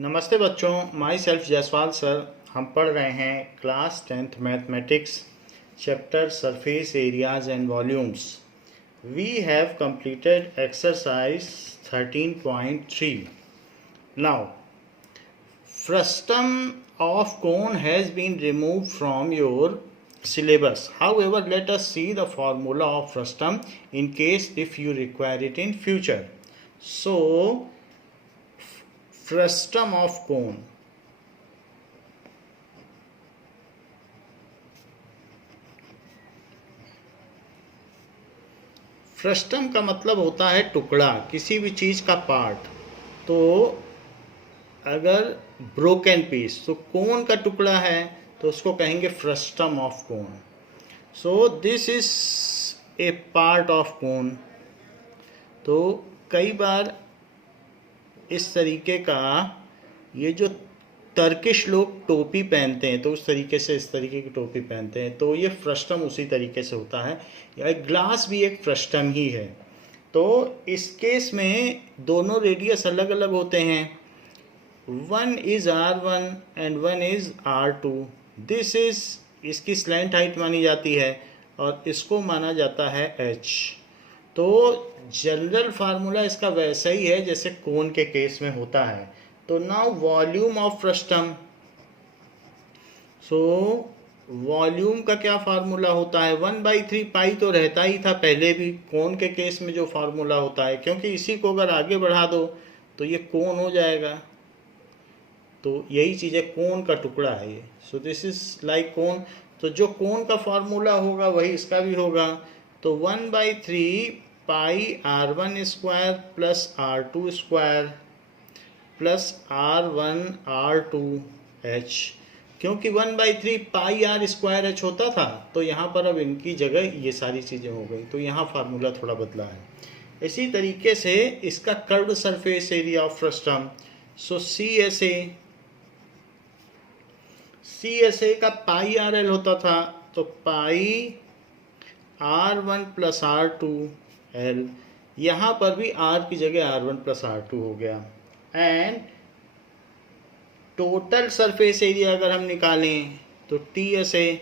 नमस्ते बच्चों, my self Jaiswal sir. हम पढ़ रहे हैं class 10th mathematics chapter surface areas and volumes. We have completed exercise 13.3। Now frustum of cone has been removed from your syllabus. However, let us see the formula of frustum in case if you require it in future. So frustum of cone, frustum का मतलब होता है टुकड़ा, किसी भी चीज का part. तो अगर ब्रोकन पीस, तो कोन का टुकड़ा है तो उसको कहेंगे frustum of cone. So this is a part of cone. तो कई बार इस तरीके का, ये जो टर्किश लोग टोपी पहनते हैं तो उस तरीके से इस तरीके की टोपी पहनते हैं, तो ये फ्रस्टम उसी तरीके से होता है। या ग्लास भी एक फ्रस्टम ही है। तो इस केस में दोनों रेडियस अलग अलग होते हैं। One is R1 and one is R2। This is, इसकी स्लैंट हाइट मानी जाती है और इसको माना जाता है H। तो जनरल फार्मूला इसका वैसा ही है जैसे कोन के केस में होता है। तो now volume of frustum. So volume का क्या फार्मूला होता है? 1/3 पाई तो रहता ही था पहले भी कोन के केस में जो फार्मूला होता है, क्योंकि इसी को अगर आगे बढ़ा दो तो ये कोन हो जाएगा। तो यही चीज़ है, कोन का टुकड़ा है ये। सो दिस इज लाइक कोन। तो जो कोन का फार्मूला होगा वही इसका भी होगा। तो 1/3 पाई R1 square plus R2 square plus R1 R2 H। क्योंकि 1/3 पाई R स्क्वायर H होता था, तो यहाँ पर अब इनकी जगह ये सारी चीज़ें हो गई, तो यहाँ फार्मूला थोड़ा बदला है। इसी तरीके से इसका curved surface area of frustum. So CSA का पाई RL होता था, तो पाई R1 प्लस R2L। यहाँ पर भी R की जगह R1 प्लस R2 हो गया। एंड टोटल सरफेस एरिया अगर हम निकालें तो TSA।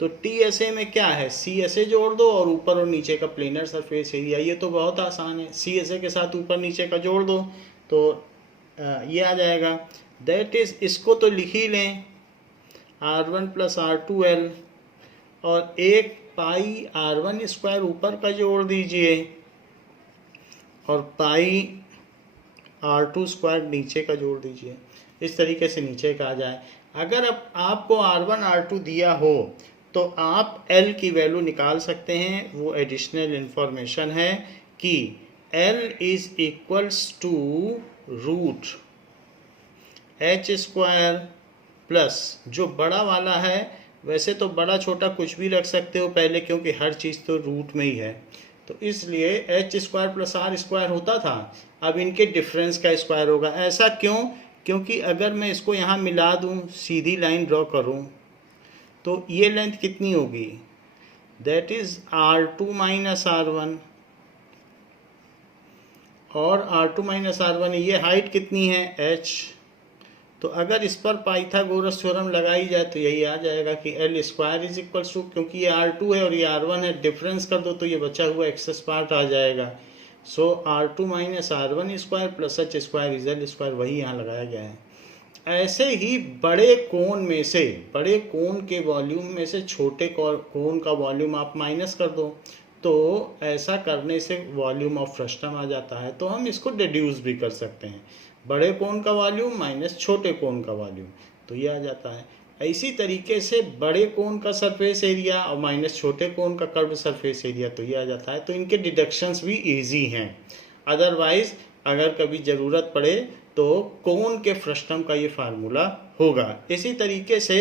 तो TSA में क्या है? CSA जोड़ दो और ऊपर और नीचे का प्लेनर सरफेस एरिया। ये तो बहुत आसान है, CSA के साथ ऊपर नीचे का जोड़ दो तो ये आ जाएगा। दैट इज, इसको तो लिख ही लें, R1 प्लस R2L, और एक पाई R1 स्क्वायर ऊपर का जोड़ दीजिए और पाई R2 स्क्वायर नीचे का जोड़ दीजिए। इस तरीके से नीचे का आ जाए। अगर अब आपको R1 R2 दिया हो तो आप L की वैल्यू निकाल सकते हैं। वो एडिशनल इंफॉर्मेशन है कि L is equals to root H square plus, जो बड़ा वाला है, वैसे तो बड़ा छोटा कुछ भी रख सकते हो पहले, क्योंकि हर चीज़ तो रूट में ही है। तो इसलिए H square plus R square होता था, अब इनके डिफरेंस का स्क्वायर होगा। ऐसा क्यों? क्योंकि अगर मैं इसको यहाँ मिला दूँ, सीधी लाइन ड्रॉ करूँ, तो ये लेंथ कितनी होगी? That is R2 minus R1, और R2 माइनस R1, ये हाइट कितनी है? H। तो अगर इस पर पाइथागोरस थ्योरम लगाई जाए तो यही आ जाएगा कि L square is equals to, क्योंकि ये R2 है और ये R1 है, डिफरेंस कर दो तो ये बचा हुआ एक्सेस पार्ट आ जाएगा। सो R2 minus R1 square plus H square is L square, वही यहाँ लगाया गया है। ऐसे ही बड़े कोन में से, बड़े कोन के वॉल्यूम में से छोटे कोन का वॉल्यूम आप माइनस कर दो, तो ऐसा करने से वॉल्यूम ऑफ फ्रस्टम आ जाता है। तो हम इसको डिड्यूस भी कर सकते हैं, बड़े कोन का वॉल्यूम माइनस छोटे कोन का वॉल्यूम, तो ये आ जाता है। इसी तरीके से बड़े कोन का सरफेस एरिया और माइनस छोटे कोन का कर्व्ड सरफेस एरिया, तो ये आ जाता है। तो इनके डिडक्शंस भी इजी हैं। अदरवाइज अगर कभी ज़रूरत पड़े तो कोन के फ्रस्टम का ये फार्मूला होगा। इसी तरीके से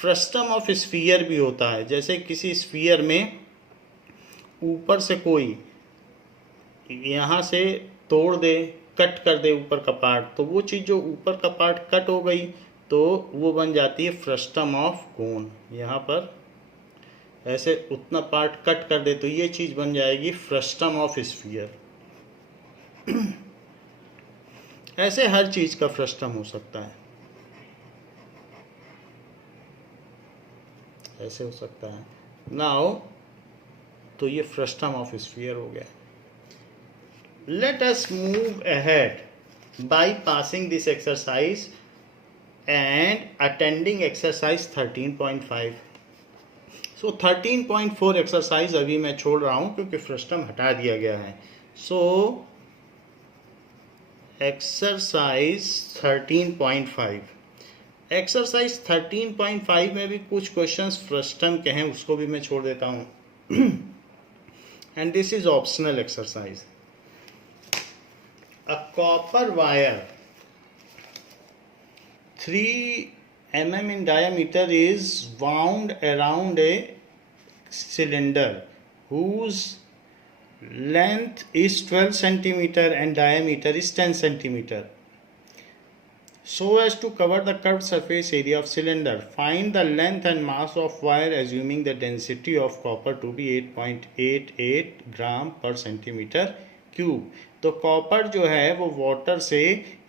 फ्रस्टम ऑफ स्फीयर भी होता है। जैसे किसी स्फीयर में ऊपर से कोई यहाँ से तोड़ दे, कट कर दे ऊपर का पार्ट, तो वो चीज़ जो ऊपर का पार्ट कट हो गई तो वो बन जाती है फ्रस्टम ऑफ कोन। यहाँ पर ऐसे उतना पार्ट कट कर दे तो ये चीज़ बन जाएगी फ्रस्टम ऑफ स्फीयर। ऐसे हर चीज का फ्रस्टम हो सकता है, ऐसे हो सकता है। नाउ तो ये फ्रस्टम ऑफ स्फीयर हो गया। Let us move ahead by passing this exercise and attending exercise 13.5. So 13.4 exercise अभी मैं छोड़ रहा हूं क्योंकि फ्रस्टम हटा दिया गया है। सो एक्सरसाइज 13.5, एक्सरसाइज 13.5 में भी कुछ क्वेश्चंस फ्रस्टम के हैं, उसको भी मैं छोड़ देता हूं। And this is optional exercise. A copper wire 3 mm in diameter is wound around a cylinder whose length is 12 centimeter and diameter is 10 centimeter so as to cover the curved surface area of cylinder. Find the length and mass of wire assuming the density of copper to be 8.88 gram per centimeter cube. तो copper जो है वो water से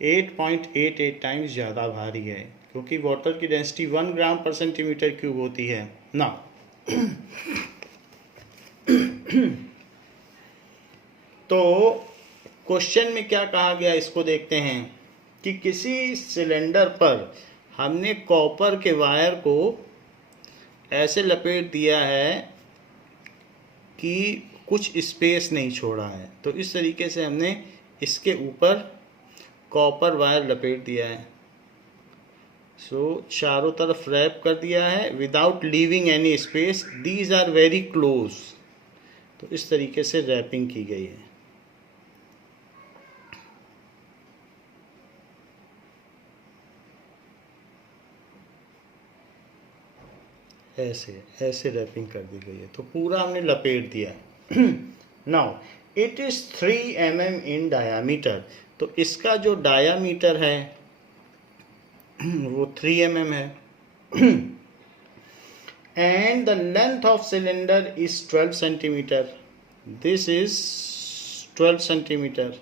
8.88 times ज़्यादा भारी है, क्योंकि water की डेंसिटी 1 ग्राम पर सेंटीमीटर क्यूब होती है ना। तो क्वेश्चन में क्या कहा गया इसको देखते हैं कि किसी सिलेंडर पर हमने कॉपर के वायर को ऐसे लपेट दिया है कि कुछ स्पेस नहीं छोड़ा है। तो इस तरीके से हमने इसके ऊपर कॉपर वायर लपेट दिया है। सो चारों तरफ रैप कर दिया है without leaving any space. These are very close. तो इस तरीके से रैपिंग की गई है। ऐसे ऐसे रैपिंग कर दी गई है। तो पूरा हमने लपेट दिया है। Now it is 3 mm in diameter. तो इसका जो डायामीटर है वो 3 mm है। And the length of cylinder is 12 centimetre. This is 12 centimetre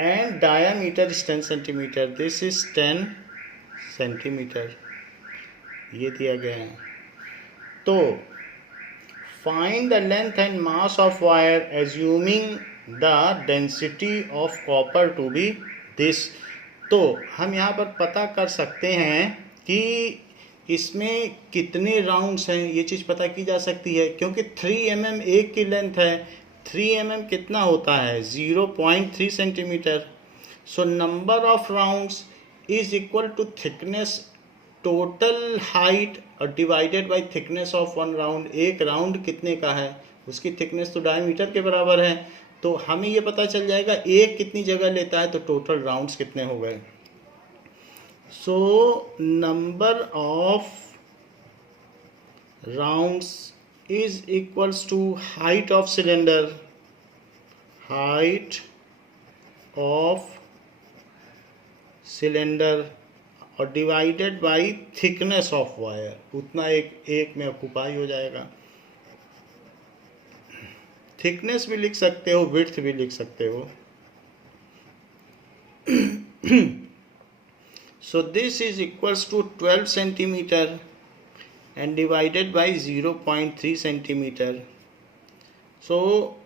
and diameter is 10 centimetre. This is 10 centimetre. ये दिया गया है। तो find the length and mass of wire assuming the density of copper to be this. तो हम यहाँ पर पता कर सकते हैं कि इसमें कितने राउंड्स हैं, ये चीज़ पता की जा सकती है क्योंकि 3 mm एक की लेंथ है। 3 mm कितना होता है? 0.3 centimetre. So number of rounds is equal to thickness total height और divided by thickness of one round. एक राउंड कितने का है, उसकी थिकनेस तो डायमीटर के बराबर है। तो हमें ये पता चल जाएगा एक कितनी जगह लेता है, तो टोटल राउंड्स कितने हो गए। So number of rounds is equals to height of cylinder, height of cylinder और divided by thickness of wire. उतना एक में ऑक्यूपाई हो जाएगा। थिकनेस भी लिख सकते हो, विड्थ भी लिख सकते हो। So this is equals to 12 centimetre and divided by 0.3 centimetre. So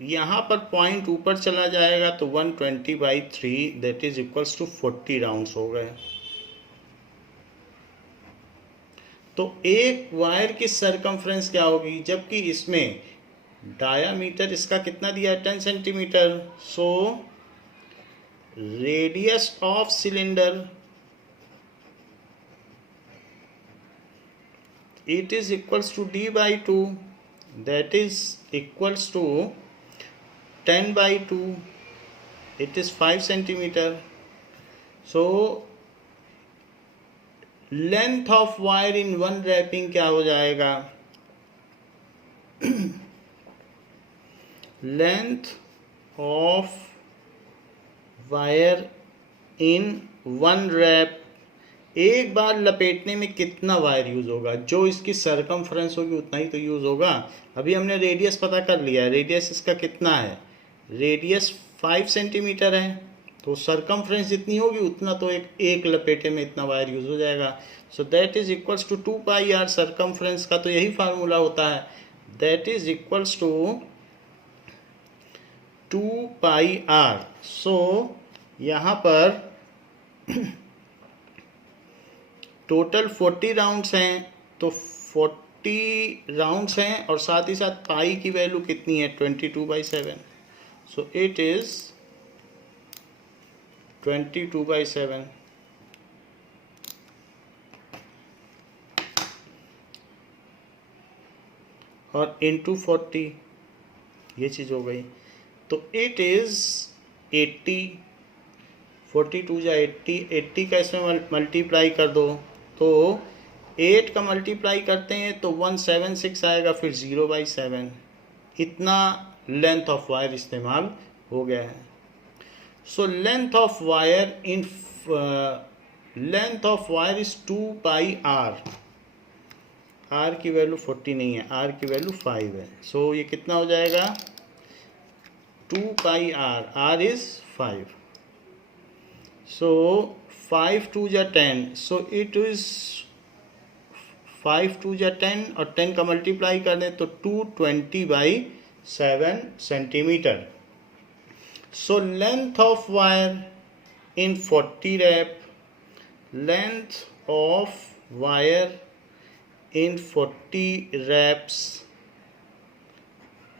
यहाँ पर पॉइंट ऊपर चला जाएगा तो 120/3 that is equals to 40 rounds हो गए। तो एक वायर की सरकमफ्रेंस क्या होगी, जबकि इसमें डायामीटर इसका कितना दिया है 10 centimetre. So radius of cylinder it is equals to d/2 that is equals to 10/2 it is 5 centimeter. So length of wire in one wrapping क्या हो जाएगा? length of wire in one wrap एक बार लपेटने में कितना वायर यूज़ होगा, जो इसकी सरकमफ्रेंस होगी उतना ही तो यूज़ होगा। अभी हमने रेडियस पता कर लिया है, रेडियस इसका कितना है, रेडियस 5 सेंटीमीटर है, तो सरकमफ्रेंस जितनी होगी उतना तो एक लपेटे में इतना वायर यूज़ हो जाएगा। So that is equals to 2 pi r, circumference का तो यही फार्मूला होता है, that is equals to 2 pi r. So यहाँ पर टोटल 40 राउंड्स हैं, तो 40 राउंड्स हैं और साथ ही साथ पाई की वैल्यू कितनी है 22/7। सो इट इज 22/7। और इंटू 40 ये चीज़ हो गई, तो इट इज़ 80। 42 या 80, 80 का इसमें मल्टीप्लाई कर दो, तो 8 का मल्टीप्लाई करते हैं तो 176 आएगा, फिर 0/7। इतना लेंथ ऑफ वायर इस्तेमाल हो गया है। So length of wire is 2 pi R. R की वैल्यू 40 नहीं है, आर की वैल्यू 5 है। सो ये कितना हो जाएगा 2 pi R, are is 5। So 5 2 जा 10, so it is 5 2 जा 10 और 10 का मल्टीप्लाई कर दें तो 220/7 centimetre. So length of wire in 40 rep, length of wire in 40 reps,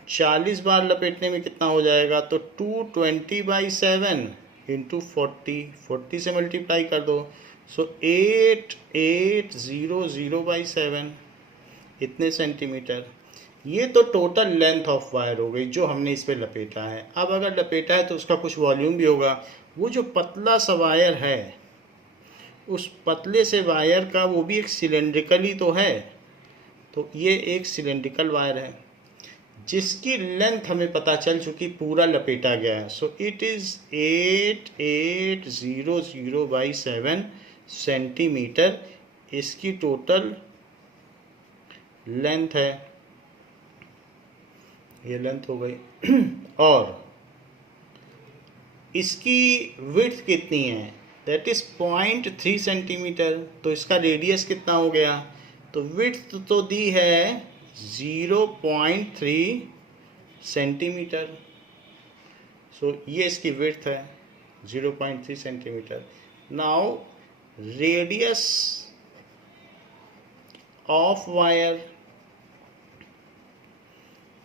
40 बार लपेटने में कितना हो जाएगा, तो 220/7 इंटू 40 से मल्टीप्लाई कर दो, सो 8800/7 इतने सेंटीमीटर। ये तो टोटल लेंथ ऑफ वायर हो गई जो हमने इस पे लपेटा है। अब अगर लपेटा है तो उसका कुछ वॉल्यूम भी होगा। वो जो पतला सा वायर है, उस पतले से वायर का वो भी एक सिलेंड्रिकल ही तो है, तो ये एक सिलेंड्रिकल वायर है जिसकी लेंथ हमें पता चल चुकी, पूरा लपेटा गया है। सो इट इज 8800/7 सेंटीमीटर इसकी टोटल लेंथ है। ये लेंथ हो गई। और इसकी विड्थ कितनी है, दैट इज 0.3 सेंटीमीटर। तो इसका रेडियस कितना हो गया, तो विड्थ तो दी है 0.3 सेंटीमीटर। सो ये इसकी विड्थ है 0.3 centimetre. Now radius of wire,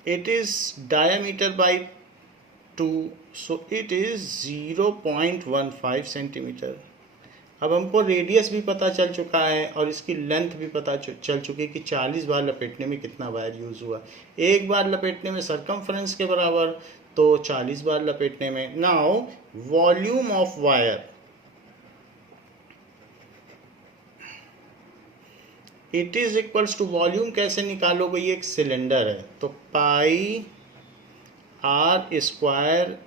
it is diameter by 2, so it is 0.15 centimetre. अब हमको रेडियस भी पता चल चुका है और इसकी लेंथ भी पता चल चुकी है कि 40 बार लपेटने में कितना वायर यूज़ हुआ। एक बार लपेटने में सरकमफ्रेंस के बराबर, तो 40 बार लपेटने में। Now volume of wire, it is equals to, volume कैसे निकालोगे, ये एक सिलेंडर है तो पाई r स्क्वायर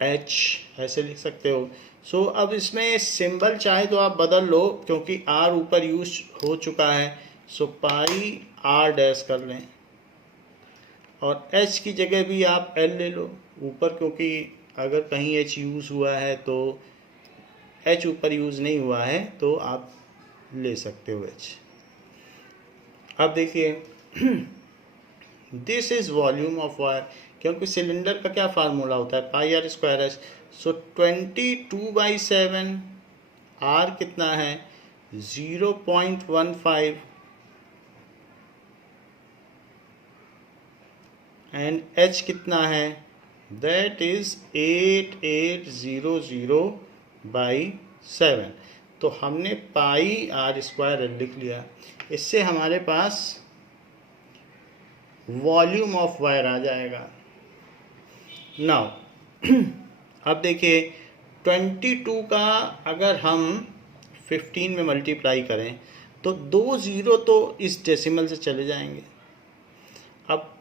h ऐसे लिख सकते हो। सो अब इसमें सिंबल चाहे तो आप बदल लो क्योंकि r ऊपर यूज हो चुका है, सो पाई r डैश कर लें और h की जगह भी आप l ले लो ऊपर, क्योंकि अगर कहीं h यूज़ हुआ है तो h ऊपर यूज़ नहीं हुआ है तो आप ले सकते हो h। अब देखिए this is volume of wire, क्योंकि सिलेंडर का क्या फार्मूला होता है पाई r स्क्वायर एच। सो 22/7, r कितना है 0.15 एंड h कितना है, दैट इज 8800/7। तो हमने पाई r स्क्वायर लिख लिया। इससे हमारे पास वॉल्यूम ऑफ वायर आ जाएगा। नाउ अब देखिए 22 का अगर हम 15 में मल्टीप्लाई करें तो 2 0 तो इस डेसिमल से चले जाएंगे। अब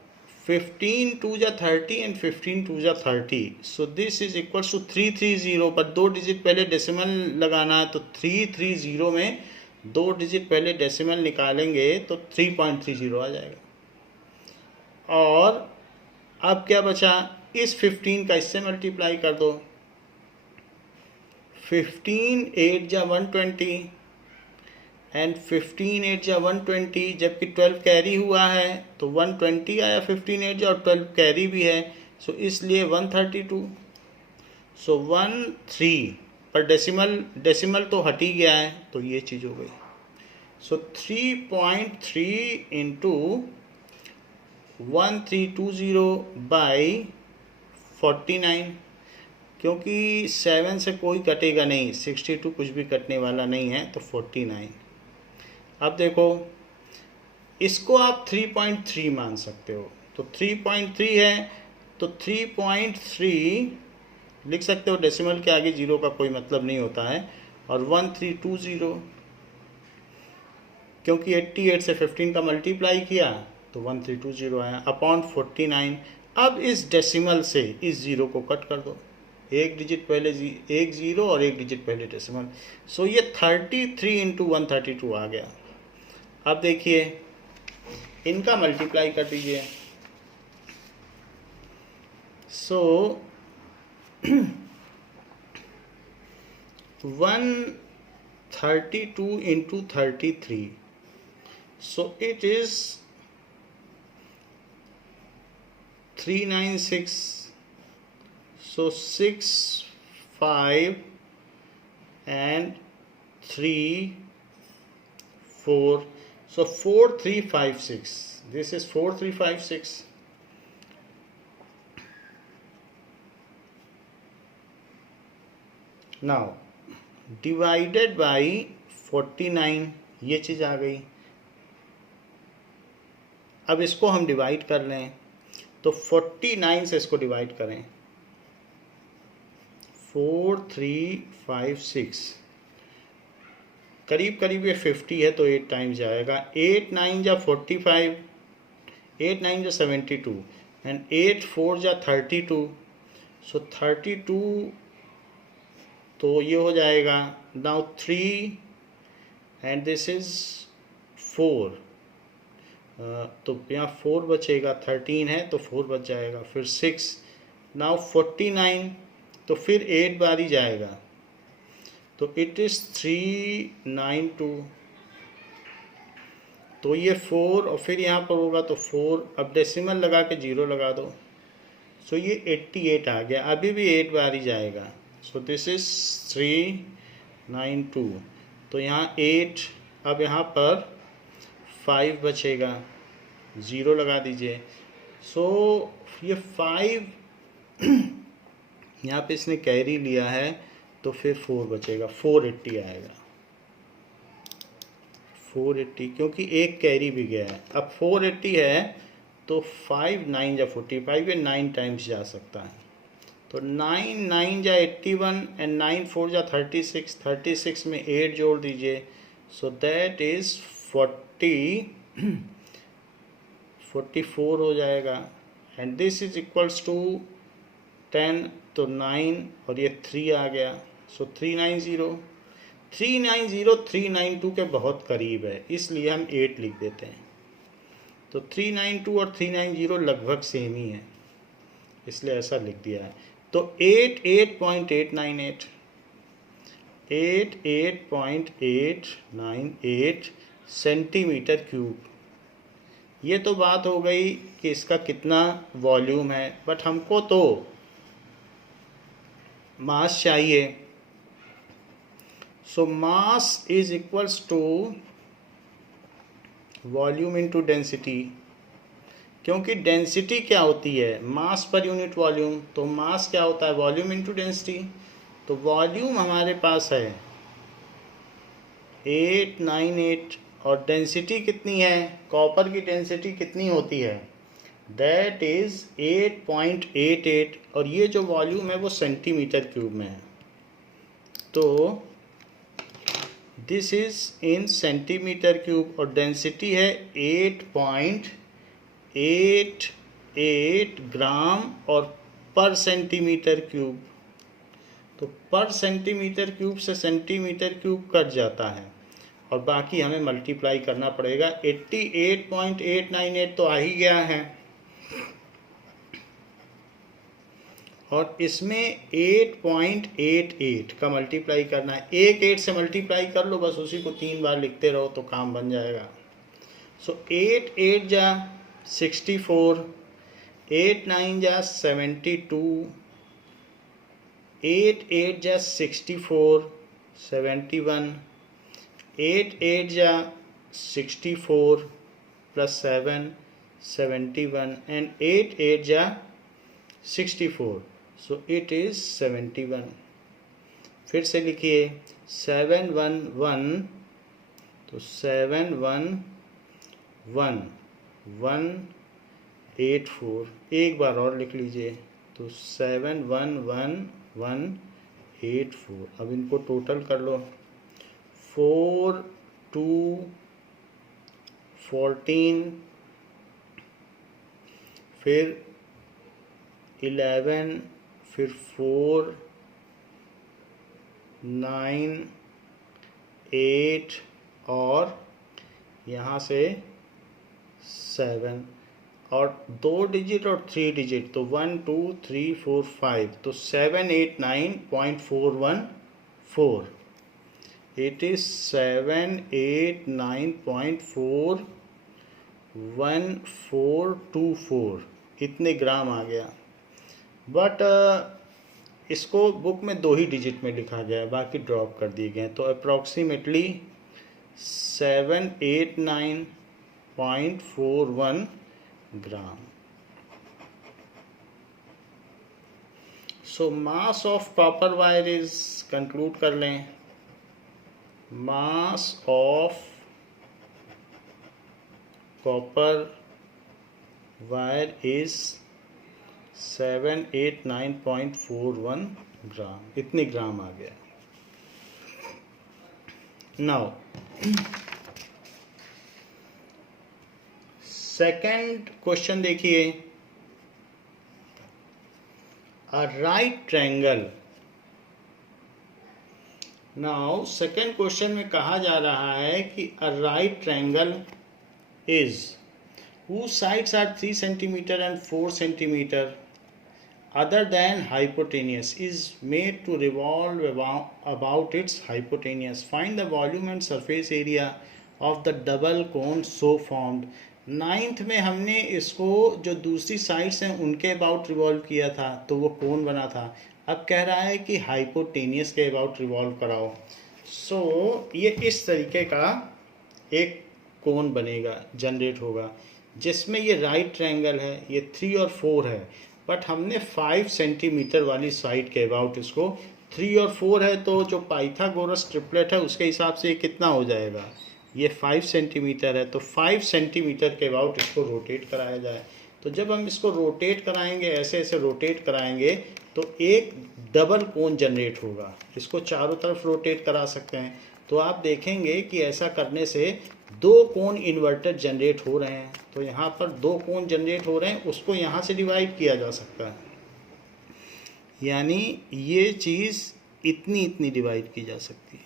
15 2 जा 30 एंड 15 2 जा 30, so this is equals to 330, पर 2 डिजिट पहले डेसिमल लगाना है, तो 330 में 2 डिजिट पहले डेसिमल निकालेंगे तो 3.30 आ जाएगा। और अब क्या बचा, इस 15 का इससे मल्टीप्लाई कर दो, 15 8 जा 120 एंड 15 8 जा 120, जबकि 12 कैरी हुआ है तो 120 आया 15 8 जा, और 12 कैरी भी है, सो इसलिए 132। सो 13 पर डेसिमल तो हट ही गया है, तो ये चीज़ हो गई। सो 3.3 इंटू 1320 बाई 49, क्योंकि 7 से कोई कटेगा नहीं, 62 कुछ भी कटने वाला नहीं है, तो 49। अब देखो, इसको आप 3.3 मान सकते हो, तो 3.3 है तो 3.3 लिख सकते हो, डेसिमल के आगे जीरो का कोई मतलब नहीं होता है, और 1320, क्योंकि 88 से 15 का मल्टीप्लाई किया तो 1320 आया अपॉन 49। अब इस डेसिमल से इस जीरो को कट कर दो, एक डिजिट पहले एक जीरो और एक डिजिट पहले डेसिमल, सो ये 33 इंटू 132 आ गया। अब देखिए इनका मल्टीप्लाई कर दीजिए, सो 132 into 33, so it is 396, so 6 5 and 3 4, so 4356, this is 4356। now divided by 49, ये चीज़ आ गई। अब इसको हम डिवाइड कर लें, तो 49 से इसको डिवाइड करें, 4356, करीब करीब ये 50 है तो 8 टाइम्स जाएगा, 8 9 जा 45, 8 9 जा 72 एंड 8 4 जा 32, सो 32 तो ये हो जाएगा। नाउ 3 एंड दिस इज 4, तो यहाँ 4 बचेगा, 13 है तो 4 बच जाएगा, फिर 6, नाउ 49, तो फिर 8 बार ही जाएगा, तो इट इज़ 392, तो ये 4 और फिर यहाँ पर होगा तो 4, अब डेसिमल लगा के 0 लगा दो, सो ये 88 आ गया, अभी भी 8 बार ही जाएगा, सो दिस इज 392, तो यहाँ 8, अब यहाँ पर 5 बचेगा, 0 लगा दीजिए, सो ये 5 यहाँ पे इसने कैरी लिया है तो फिर 4 बचेगा, 480 आएगा, 480, क्योंकि एक कैरी भी गया है। अब 480 है तो 5 9 जा 45, ये 9 टाइम्स जा सकता है, तो 9 9 जा 81 एंड 9 4 जा 36, 36 में 8 जोड़ दीजिए, सो दैट इज़ 44 हो जाएगा, and this is equals to 10, तो 9 और ये 3 आ गया, सो 390, 392 के बहुत करीब है, इसलिए हम 8 लिख देते हैं, तो 392 और 390 लगभग सेम ही है, इसलिए ऐसा लिख दिया है, तो 88.898 88.898 सेंटीमीटर क्यूब। ये तो बात हो गई कि इसका कितना वॉल्यूम है, बट हमको तो मास चाहिए, so mass is equals to volume into density, क्योंकि डेंसिटी क्या होती है, मास पर यूनिट वॉल्यूम, तो मास क्या होता है, वॉल्यूम इनटू डेंसिटी, तो वॉल्यूम हमारे पास है 898 और डेंसिटी कितनी है, कॉपर की डेंसिटी कितनी होती है, दैट इज 8.88, और ये जो वॉल्यूम है वो सेंटीमीटर क्यूब में है, तो this is in centimetre cube, और डेंसिटी है 8.8 8 ग्राम और पर सेंटीमीटर क्यूब, तो पर सेंटीमीटर क्यूब से सेंटीमीटर क्यूब कट जाता है और बाकी हमें मल्टीप्लाई करना पड़ेगा। 88.898 तो आ ही गया है और इसमें 8.88 का मल्टीप्लाई करना है। एक 8 से मल्टीप्लाई कर लो, बस उसी को 3 बार लिखते रहो तो काम बन जाएगा। सो 8 8 जा 64, 8 9 जा 72, 8 8 जा 64 71, 8 8 जा 64 प्लस 7 71 एंड 8 8 जा 64, सो इट इज 71। फिर से लिखिए 711, तो 711,184, एक बार और लिख लीजिए, तो 711,184। अब इनको टोटल कर लो, 4 2 14, फिर 11, फिर 4 9 8 और यहाँ से 7 और 2 डिजिट और 3 डिजिट, तो 1 2 3 4 5, तो 789.414। इट इज 789.41424, इतने ग्राम आ गया। बट इसको बुक में 2 ही डिजिट में लिखा गया है, बाकी ड्रॉप कर दिए गए हैं, तो approximately 789.41 gram. So mass of copper wire is, conclude कर लें, mass of copper wire is 789.41 ग्राम, इतने ग्राम आ गया। नाउ सेकंड क्वेश्चन देखिए, a right triangle. Now second question में कहा जा रहा है कि a right triangle is whose sides are 3 centimeter and 4 centimeter other than hypotenuse is made to revolve about its hypotenuse. Find the volume and surface area of the double cone so formed. 9th में हमने इसको जो दूसरी sides हैं उनके about revolve किया था तो वो कोन बना था। अब कह रहा है कि हाइपोटेनियस के अबाउट रिवॉल्व कराओ। सो ये इस तरीके का एक कोन बनेगा, जनरेट होगा, जिसमें ये राइट ट्रायंगल है, ये 3 और 4 है, बट हमने 5 सेंटीमीटर वाली साइड के अबाउट इसको, 3 और 4 है तो जो पाइथागोरस ट्रिपलेट है उसके हिसाब से ये कितना हो जाएगा, ये 5 सेंटीमीटर है, तो 5 सेंटीमीटर के अबाउट इसको रोटेट कराया जाए। तो जब हम इसको रोटेट कराएंगे, ऐसे ऐसे रोटेट कराएंगे तो एक डबल कोन जनरेट होगा। इसको चारों तरफ रोटेट करा सकते हैं, तो आप देखेंगे कि ऐसा करने से 2 कोन इन्वर्टेड जनरेट हो रहे हैं। तो यहाँ पर 2 कोन जनरेट हो रहे हैं, उसको यहाँ से डिवाइड किया जा सकता है, यानी ये चीज़ इतनी इतनी डिवाइड की जा सकती है।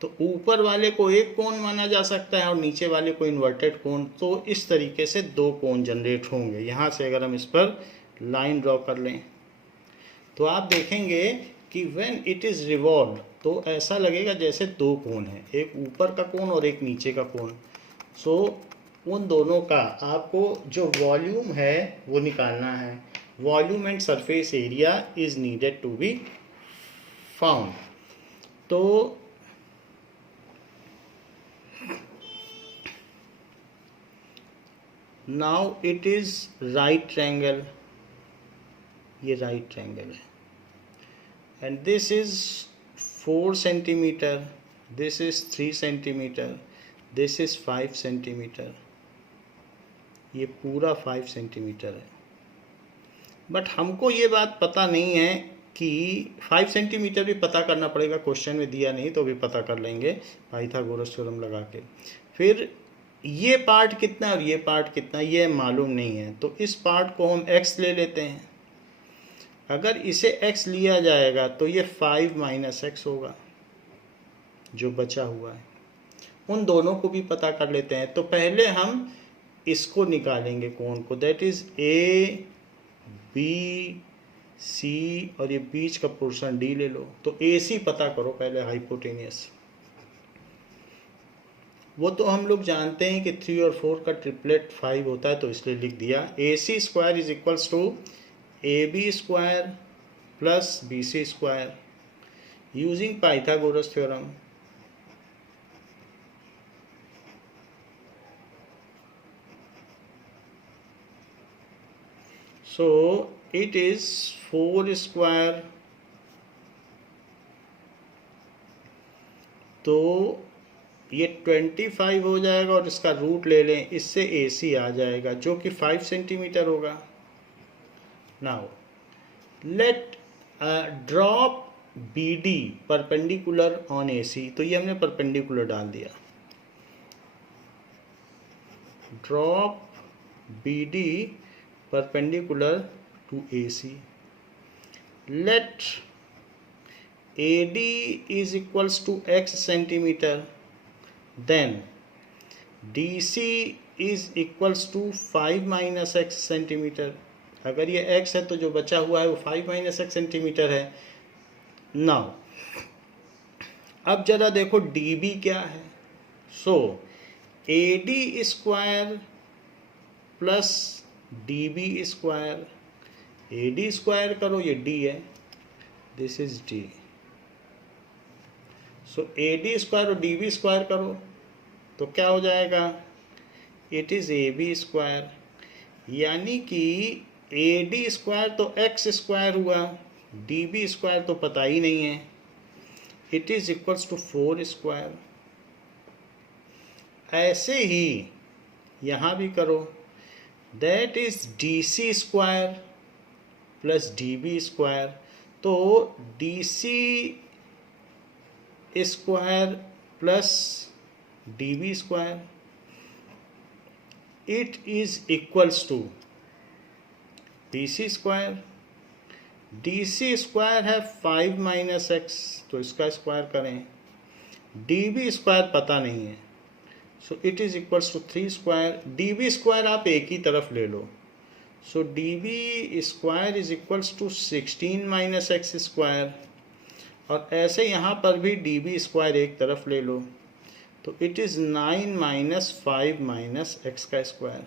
तो ऊपर वाले को एक कोन माना जा सकता है और नीचे वाले को इन्वर्टेड कोन। तो इस तरीके से 2 कोन जनरेट होंगे। यहाँ से अगर हम इस पर लाइन ड्रॉ कर लें तो आप देखेंगे कि व्हेन इट इज़ रिवॉल्व तो ऐसा लगेगा जैसे 2 कोन हैं, एक ऊपर का कोन और एक नीचे का कोन। सो उन दोनों का आपको जो वॉल्यूम है वो निकालना है। Volume and surface area is needed to be found. तो now it is right triangle, ये राइट ट्रायंगल है, and this is 4 centimetre, this is 3 centimetre, this is 5 centimetre, ये पूरा 5 सेंटीमीटर है। बट हमको ये बात पता नहीं है कि 5 सेंटीमीटर भी पता करना पड़ेगा, क्वेश्चन में दिया नहीं तो भी पता कर लेंगे पाइथागोरस थ्योरम लगा के। फिर ये पार्ट कितना और ये पार्ट कितना ये मालूम नहीं है, तो इस पार्ट को हम x ले लेते हैं। अगर इसे x लिया जाएगा तो ये 5 - x होगा जो बचा हुआ है। उन दोनों को भी पता कर लेते हैं। तो पहले हम इसको निकालेंगे कोण को, that is A B C, और ये बीच का पोर्शन डी ले लो। तो ए सी पता करो पहले, हाइपोटेनियस। वो तो हम लोग जानते हैं कि 3 और 4 का ट्रिपलेट 5 होता है, तो इसलिए लिख दिया a c square is equals to a b square plus b c square using Pythagoras theorem. So it is 4 square, तो ये 25 हो जाएगा और इसका रूट ले लें, इससे AC आ जाएगा जो कि 5 सेंटीमीटर होगा। Now let drop BD perpendicular on AC, तो ये हमने परपेंडिकुलर डाल दिया। Drop BD perpendicular to AC. Let AD is equals to x centimeter, then DC is equals to 5 - x centimeter। अगर ये x है तो जो बचा हुआ है वो 5 - x सेंटीमीटर है। नाउ अब जरा देखो DB क्या है। So AD square plus DB square, AD square करो, ये D है, this is D। So AD square और DB स्क्वायर करो तो क्या हो जाएगा, इट इज AB स्क्वायर। यानी कि AD स्क्वायर तो x स्क्वायर हुआ, DB स्क्वायर तो पता ही नहीं है, it is equals to 4 square. ऐसे ही यहाँ भी करो, that is DC square plus DB square. तो DC square plus DB square it is equals to DC square. DC square है 5 - x, तो इसका स्क्वायर करें। DB स्क्वायर पता नहीं है, so it is equals to 3 square. DB square आप एक ही तरफ ले लो, so DB square is equals to 16 - x square. और ऐसे यहाँ पर भी DB स्क्वायर एक तरफ ले लो, तो इट इज़ 9 - 5 - x का स्क्वायर।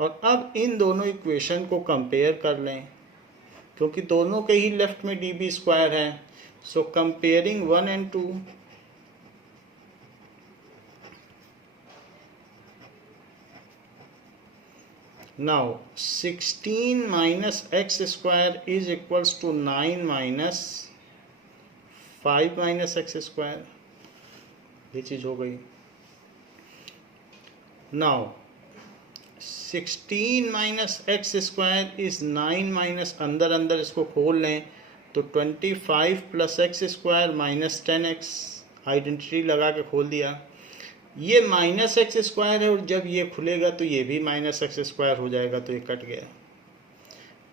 और अब इन दोनों इक्वेशन को कंपेयर कर लें, क्योंकि दोनों के ही लेफ्ट में DB स्क्वायर है। सो comparing 1 and 2, now 16 - x square is equals to 9 - 5 - x square, ये चीज़ हो गई। now 16 - x square is 9 - अंदर अंदर इसको खोल लें तो 25 + x square - 10x, आइडेंटिटी लगा के खोल दिया। ये -x स्क्वायर है और जब ये खुलेगा तो ये भी -x स्क्वायर हो जाएगा, तो ये कट गया।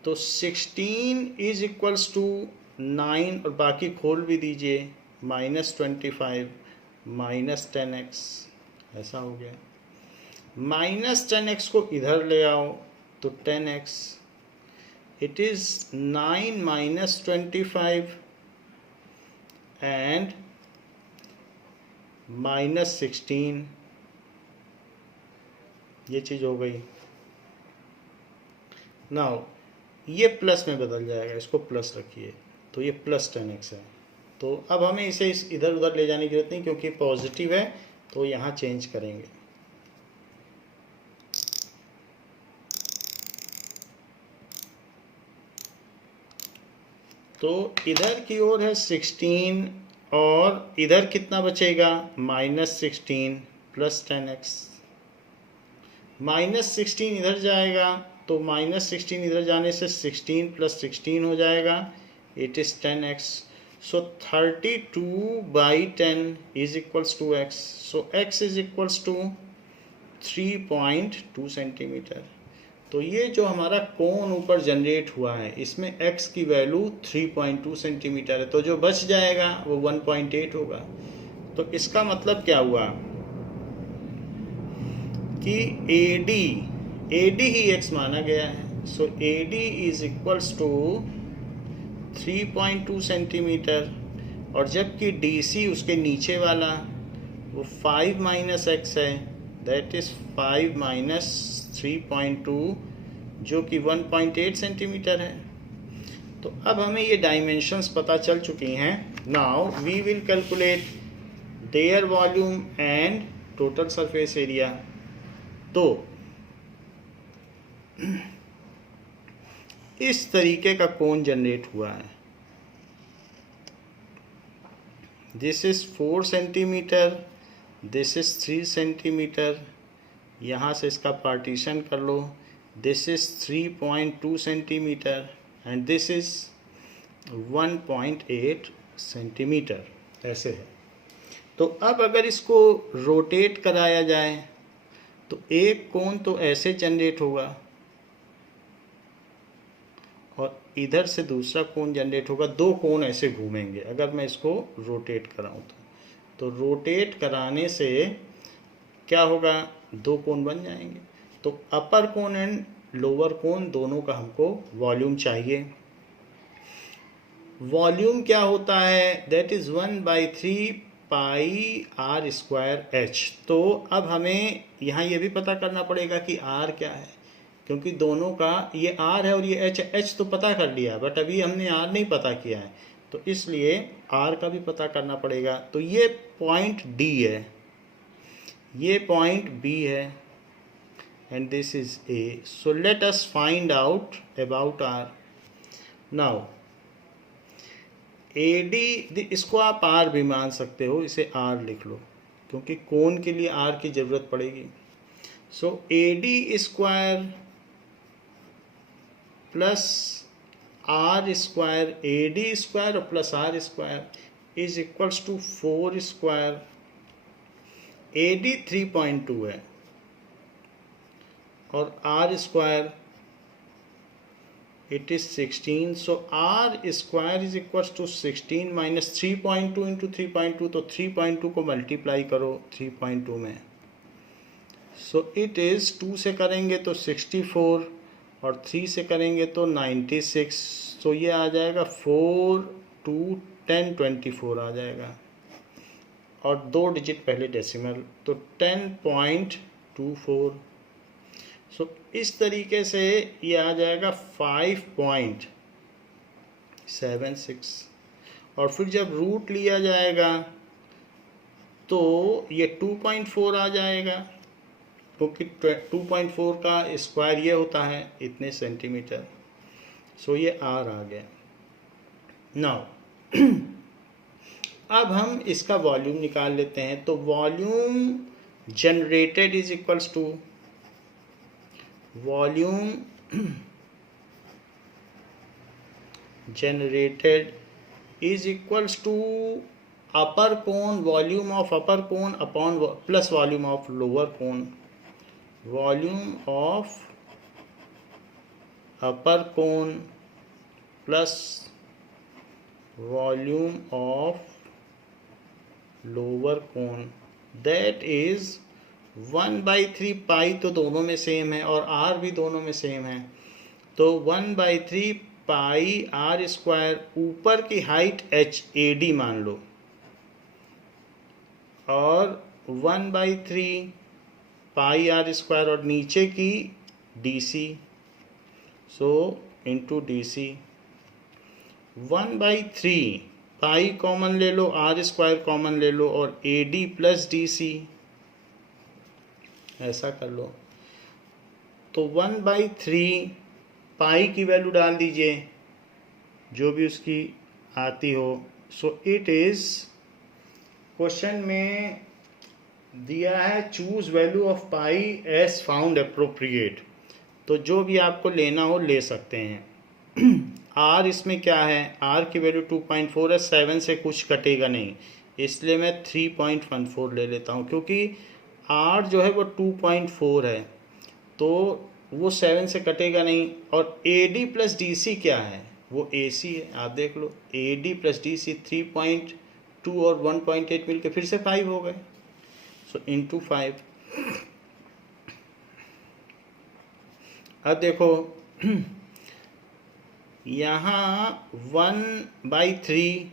तो 16 इज इक्वल्स टू 9 और बाकी खोल भी दीजिए, -25 - 10x, ऐसा हो गया। -10x को इधर ले आओ तो 10x, इट इज 9 - 25 एंड -16, ये चीज़ हो गई। नाउ ये प्लस में बदल जाएगा, इसको प्लस रखिए, तो ये +10x है। तो अब हमें इसे इधर उधर ले जाने की जरूरत नहीं, क्योंकि पॉजिटिव है तो यहाँ चेंज करेंगे। तो इधर की ओर है 16 और इधर कितना बचेगा, -16 + 10x। -16 इधर जाएगा तो -16 इधर जाने से 16 + 16 हो जाएगा, it is 10x। So 32/10 is equals to x। So x is equals to 3.2 centimetre. तो ये जो हमारा कोण ऊपर जनरेट हुआ है इसमें x की वैल्यू 3.2 सेंटीमीटर है, तो जो बच जाएगा वो 1.8 होगा। तो इसका मतलब क्या हुआ कि AD ही x माना गया है। So AD is equals to 3.2 centimetre, और जबकि DC उसके नीचे वाला वो 5 माइनस x है, दैट इज 5 माइनस 3.2 जो कि 1.8 सेंटीमीटर है। तो अब हमें ये डायमेंशंस पता चल चुकी हैं। Now we will calculate their volume and total surface area. तो इस तरीके का कोण जनरेट हुआ है। This is 4 centimetre, this is 3 centimetre, यहाँ से इसका पार्टीशन कर लो। This is 3.2 centimetre and this is 1.8 centimetre, ऐसे है। तो अब अगर इसको रोटेट कराया जाए तो एक कोण तो ऐसे जनरेट होगा और इधर से दूसरा कोण जनरेट होगा। दो कोण ऐसे घूमेंगे अगर मैं इसको रोटेट कराऊं तो रोटेट कराने से क्या होगा, दो कोण बन जाएंगे। तो अपर कोण एंड लोअर कोण दोनों का हमको वॉल्यूम चाहिए। वॉल्यूम क्या होता है, that is 1/3 pi R square H. तो अब हमें यहाँ ये भी पता करना पड़ेगा कि आर क्या है, क्योंकि दोनों का ये आर है और ये एच तो पता कर लिया, बट अभी हमने आर नहीं पता किया है, तो इसलिए आर का भी पता करना पड़ेगा। तो ये पॉइंट डी है, ये पॉइंट बी है and this is A. So let us find out about R. Now AD, इसको आप R भी मान सकते हो, इसे R लिख लो क्योंकि कोण के लिए R की ज़रूरत पड़ेगी। So AD square plus R square, AD square और plus R square is equals to 4 square. AD 3.2 है और R square it is 16। So R square is equals to 16 minus 3.2 into 3.2, तो 3.2 को मल्टीप्लाई करो 3.2 में। सो इट इज़ 2 से करेंगे तो 64 और 3 से करेंगे तो 96। सो ये आ जाएगा 4 2 10 24 आ जाएगा, और 2 डिजिट पहले डेसिमल, तो 10.24। सो इस तरीके से ये आ जाएगा 5.76, और फिर जब रूट लिया जाएगा तो ये 2.4 आ जाएगा, क्योंकि 2.4 का स्क्वायर ये होता है इतने सेंटीमीटर। सो ये आर आ गया। नाउ अब हम इसका वॉल्यूम निकाल लेते हैं। तो volume generated is equals to volume generated is equals to upper cone, volume of upper cone upon plus volume of lower cone. Volume of upper cone plus volume of lower cone, that is 1/3 pi, तो दोनों में same है और are भी दोनों में same है। तो 1/3 पाई आर स्क्वायर, ऊपर की हाइट एच AD मान लो, और 1/3 पाई आर स्क्वायर और नीचे की DC, so into DC। 1/3 pi common ले लो, आर स्क्वायर कॉमन ले लो, और AD प्लस DC, ऐसा कर लो। तो 1/3 पाई की वैल्यू डाल दीजिए जो भी उसकी आती हो। सो इट इज़, क्वेश्चन में दिया है choose value of pi as found appropriate, तो जो भी आपको लेना हो ले सकते हैं। आर इसमें क्या है, आर की वैल्यू 2.4 है, 7 से कुछ कटेगा नहीं, इसलिए मैं 3.14 ले लेता हूँ, क्योंकि R जो है वो 2.4 है, तो वो 7 से कटेगा नहीं। और AD प्लस DC क्या है, वो AC है। आप देख लो, AD प्लस DC 3.2 और 1.8 मिलके फिर से 5 हो गए। So into 5। अब देखो यहाँ 1/3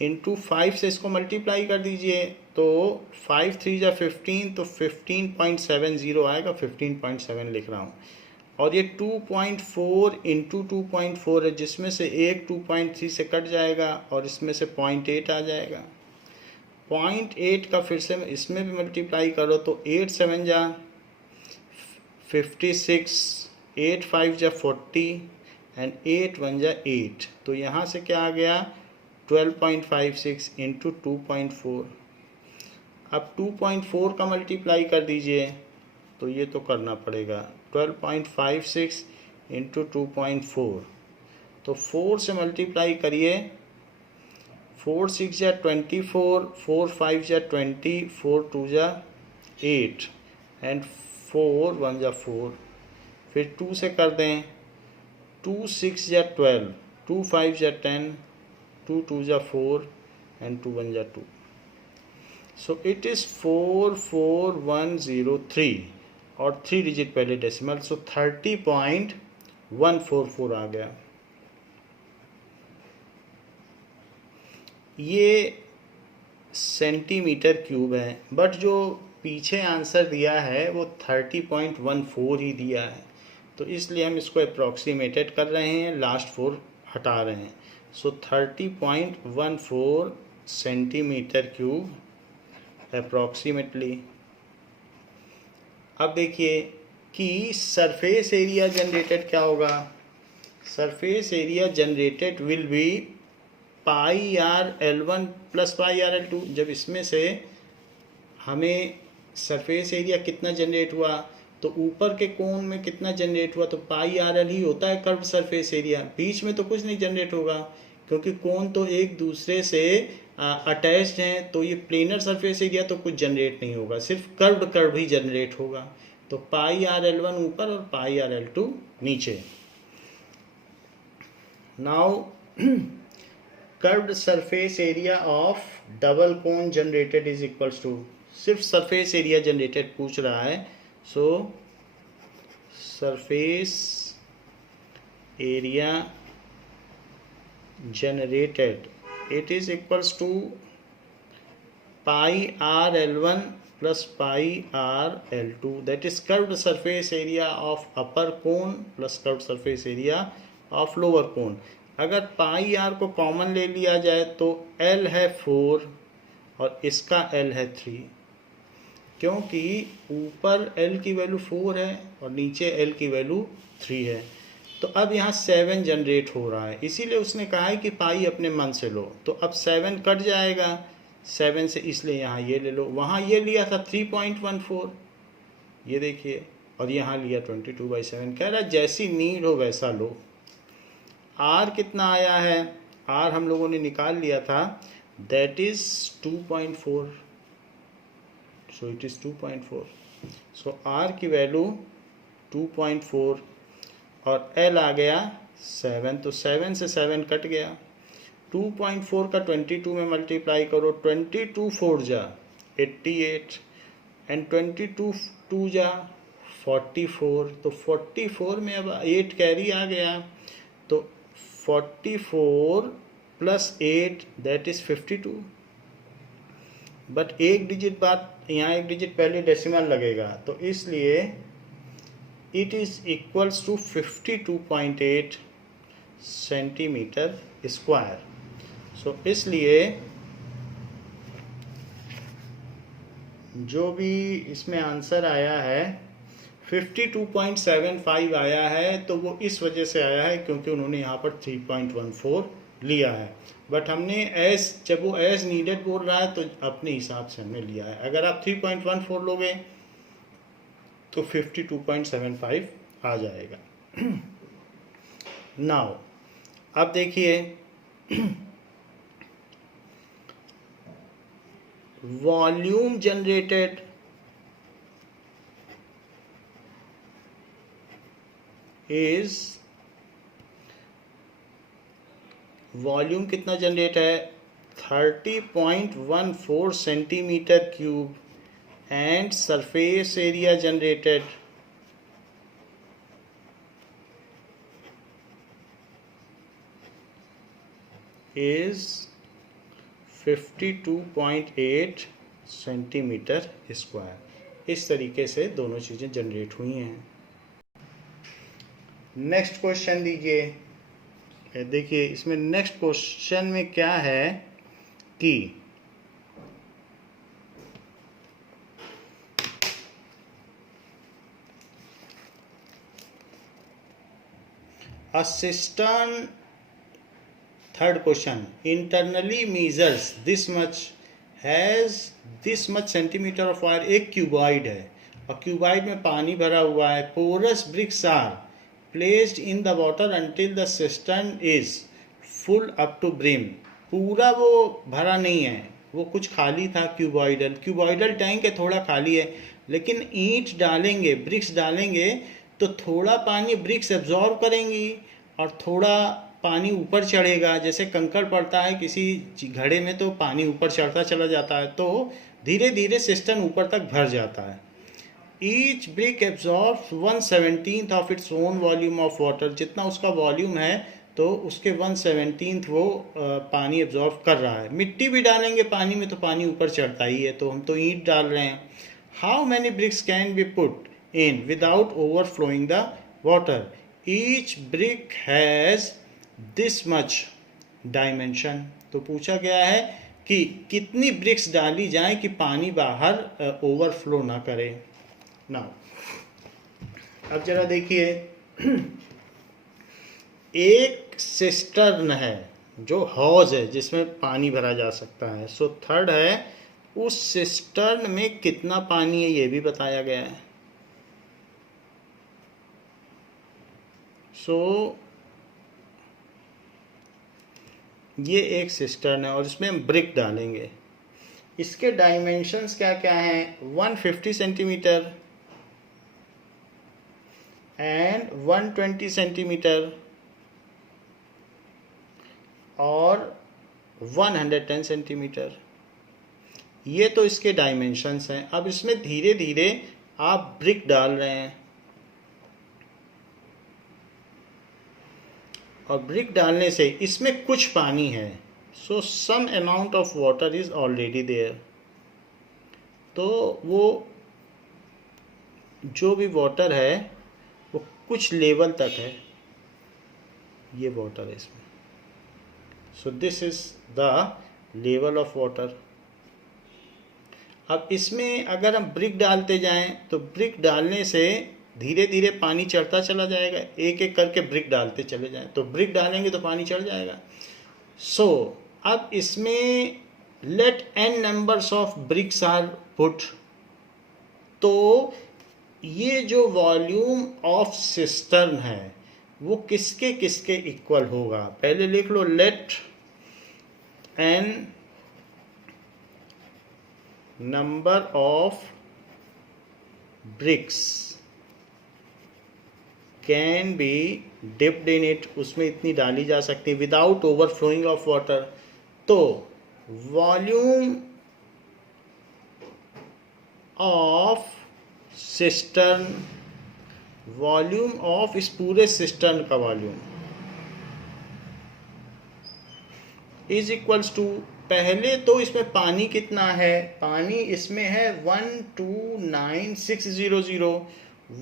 इंटू 5 से इसको मल्टीप्लाई कर दीजिए, तो 5 3 जा 15, तो 15.70 आएगा। 15.7 लिख रहा हूँ। और ये 2.4 इंटू 2.4 है, जिसमें से एक 2.3 से कट जाएगा और इसमें से 0.8 आ जाएगा। 0.8 का फिर से इसमें भी मल्टीप्लाई करो, तो 8 7 जा 56, 8 5 जा 40 एंड 8 1 जा 8। तो यहाँ से क्या आ गया, 12.56 इंटू 2.4। अब 2.4 का मल्टीप्लाई कर दीजिए, तो ये तो करना पड़ेगा। 12.56 इंटू 2.4, तो 4 से मल्टीप्लाई करिए। 4 6 जा 24, 4 5 जा 20, 4 2 जा 8 एंड 4 1 जा 4। फिर 2 से कर दें, 2 6 जा 12, 2 5 जा 10, 2 2 जा 4 एंड 2 1 जा 2। सो इट इज़ 44103 और 3 डिजिट पहले डेसिमल, सो 30.144 आ गया। ये सेंटीमीटर क्यूब है, बट जो पीछे आंसर दिया है वो 30.14 ही दिया है, तो इसलिए हम इसको अप्रॉक्सीमेटेड कर रहे हैं, लास्ट 4 हटा रहे हैं। सो 30.14 सेंटीमीटर क्यूब अप्रॉक्सीमेटली। अब देखिए कि सरफेस एरिया जनरेटेड क्या होगा। Surface area generated will be πr_L1 plus πr_L2। जब इसमें से हमें सरफेस एरिया कितना जनरेट हुआ, तो ऊपर के कोन में कितना जनरेट हुआ, तो πr_L ही होता है कर्व सरफेस एरिया। बीच में तो कुछ नहीं जनरेट होगा, क्योंकि कोन तो एक दूसरे से अटैच्ड हैं, तो ये प्लेनर सरफेस एरिया तो कुछ जनरेट नहीं होगा, सिर्फ कर्व ही जनरेट होगा। तो πr_L1 ऊपर और πr_L2 नीचे। Now curved surface area of double cone generated is equals to, सिर्फ सरफेस एरिया जनरेटेड पूछ रहा है। So surface area generated it is equals to πr_L1 plus πr_L2, that is curved surface area of upper cone plus curved surface area of lower cone. अगर πr को common ले लिया जाए तो L है 4 और इसका L है 3, क्योंकि ऊपर L की वैल्यू 4 है और नीचे L की वैल्यू 3 है। तो अब यहाँ 7 जनरेट हो रहा है, इसीलिए उसने कहा है कि पाई अपने मन से लो। तो अब 7 कट जाएगा 7 से, इसलिए यहाँ ये ले लो। वहाँ ये लिया था 3.14, ये देखिए, और यहाँ लिया 22/7। कह रहा है जैसी नीड हो वैसा लो। R कितना आया है, R हम लोगों ने निकाल लिया था, that is 2.4। So it is 2.4। So R की वैल्यू 2.4 और L आ गया 7, तो 7 से 7 कट गया। 2.4 का 22 में मल्टीप्लाई करो, 22 4 जा 88 एंड 22 2 जा 44। तो 44 में अब 8 कैरी आ गया, तो 44 प्लस 8 दैट इज 52। बट एक डिजिट बाद यहाँ एक डिजिट पहले डेसिमल लगेगा, तो इसलिए it is equals to 52.8 centimetre square. So इसलिए जो भी इसमें आंसर आया है 52.75 आया है, तो वो इस वजह से आया है क्योंकि उन्होंने यहाँ पर 3.14 लिया है। बट हमने जब वो एज नीडेड बोल रहा है तो अपने हिसाब से हमने लिया है। अगर आप 3.14 लोगे तो 52.75 आ जाएगा। नाउ अब देखिए वॉल्यूम जनरेटेड इज वॉल्यूम कितना जनरेट है 30.14 centimetre cube and surface area generated is 52.8 centimetre square. इस तरीके से दोनों चीज़ें जनरेट हुई हैं। नेक्स्ट क्वेश्चन दीजिए। देखिए इसमें नेक्स्ट क्वेश्चन में क्या है कि a cistern, third question, internally measures this much, has this much centimeter of water। एक क्यूबॉइड है और क्यूबॉइड में पानी भरा हुआ है। Porous bricks are placed in the water until the cistern is full up to brim. पूरा वो भरा नहीं है, वो कुछ खाली था। क्यूबॉइडल टैंक है, थोड़ा खाली है, लेकिन ईंट डालेंगे, ब्रिक्स डालेंगे तो थोड़ा पानी ब्रिक्स एब्जॉर्ब करेंगी और थोड़ा पानी ऊपर चढ़ेगा। जैसे कंकड़ पड़ता है किसी घड़े में तो पानी ऊपर चढ़ता चला जाता है, तो धीरे धीरे सिस्टम ऊपर तक भर जाता है। Each brick absorbs 1/17 of its own volume of water. जितना उसका वॉल्यूम है तो उसके 1/17 वो पानी एब्जॉर्ब कर रहा है। मिट्टी भी डालेंगे पानी में तो पानी ऊपर चढ़ता ही है, तो हम तो ईंट डाल रहे हैं। How many bricks can be put in without overflowing the water? Each brick has this much dimension। तो पूछा गया है कि कितनी ब्रिक्स डाली जाए कि पानी बाहर ओवरफ्लो ना करे। ना अब जरा देखिए, एक सिस्टर्न है जो हौज है जिसमें पानी भरा जा सकता है। सो थर्ड है उस सिस्टर्न में कितना पानी है ये भी बताया गया है। सो ये एक सिस्टर्न है और इसमें हम ब्रिक डालेंगे। इसके डायमेंशंस क्या क्या हैं? 150 सेंटीमीटर एंड 120 सेंटीमीटर और 110 सेंटीमीटर। ये तो इसके डायमेंशंस हैं। अब इसमें धीरे धीरे आप ब्रिक डाल रहे हैं और ब्रिक डालने से इसमें कुछ पानी है। So some amount of water is already there. तो वो जो भी वाटर है वो कुछ लेवल तक है, ये वाटर है इसमें। सो this is the level of water. अब इसमें अगर हम ब्रिक डालते जाएं तो ब्रिक डालने से धीरे धीरे पानी चढ़ता चला जाएगा। एक एक करके ब्रिक डालते चले जाएं तो ब्रिक डालेंगे तो पानी चढ़ जाएगा। सो अब इसमें let n numbers of bricks are put. तो ये जो वॉल्यूम ऑफ सिस्टर्न है वो किसके किसके इक्वल होगा? पहले लिख लो, let n number of bricks can be dipped in it. उसमें इतनी डाली जा सकती है विदाउट ओवरफ्लोइंग ऑफ वाटर। तो volume of cistern, volume of इस पूरे सिस्टर्न का वॉल्यूम इज इक्वल्स टू, पहले तो इसमें पानी कितना है? पानी इसमें है 129,600,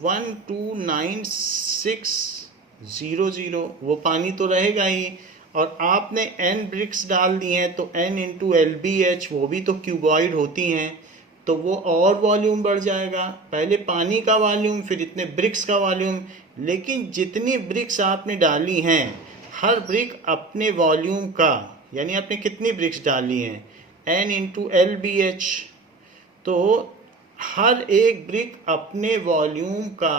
129,600, वो पानी तो रहेगा ही। और आपने n ब्रिक्स डाल दी हैं तो n इंटू LBH, वो भी तो क्यूबॉइड होती हैं, तो वो और वॉल्यूम बढ़ जाएगा। पहले पानी का वॉल्यूम, फिर इतने ब्रिक्स का वॉल्यूम। लेकिन जितनी ब्रिक्स आपने डाली हैं, हर ब्रिक अपने वॉल्यूम का, यानी आपने कितनी ब्रिक्स डाली हैं? n into LBH। तो हर एक ब्रिक अपने वॉल्यूम का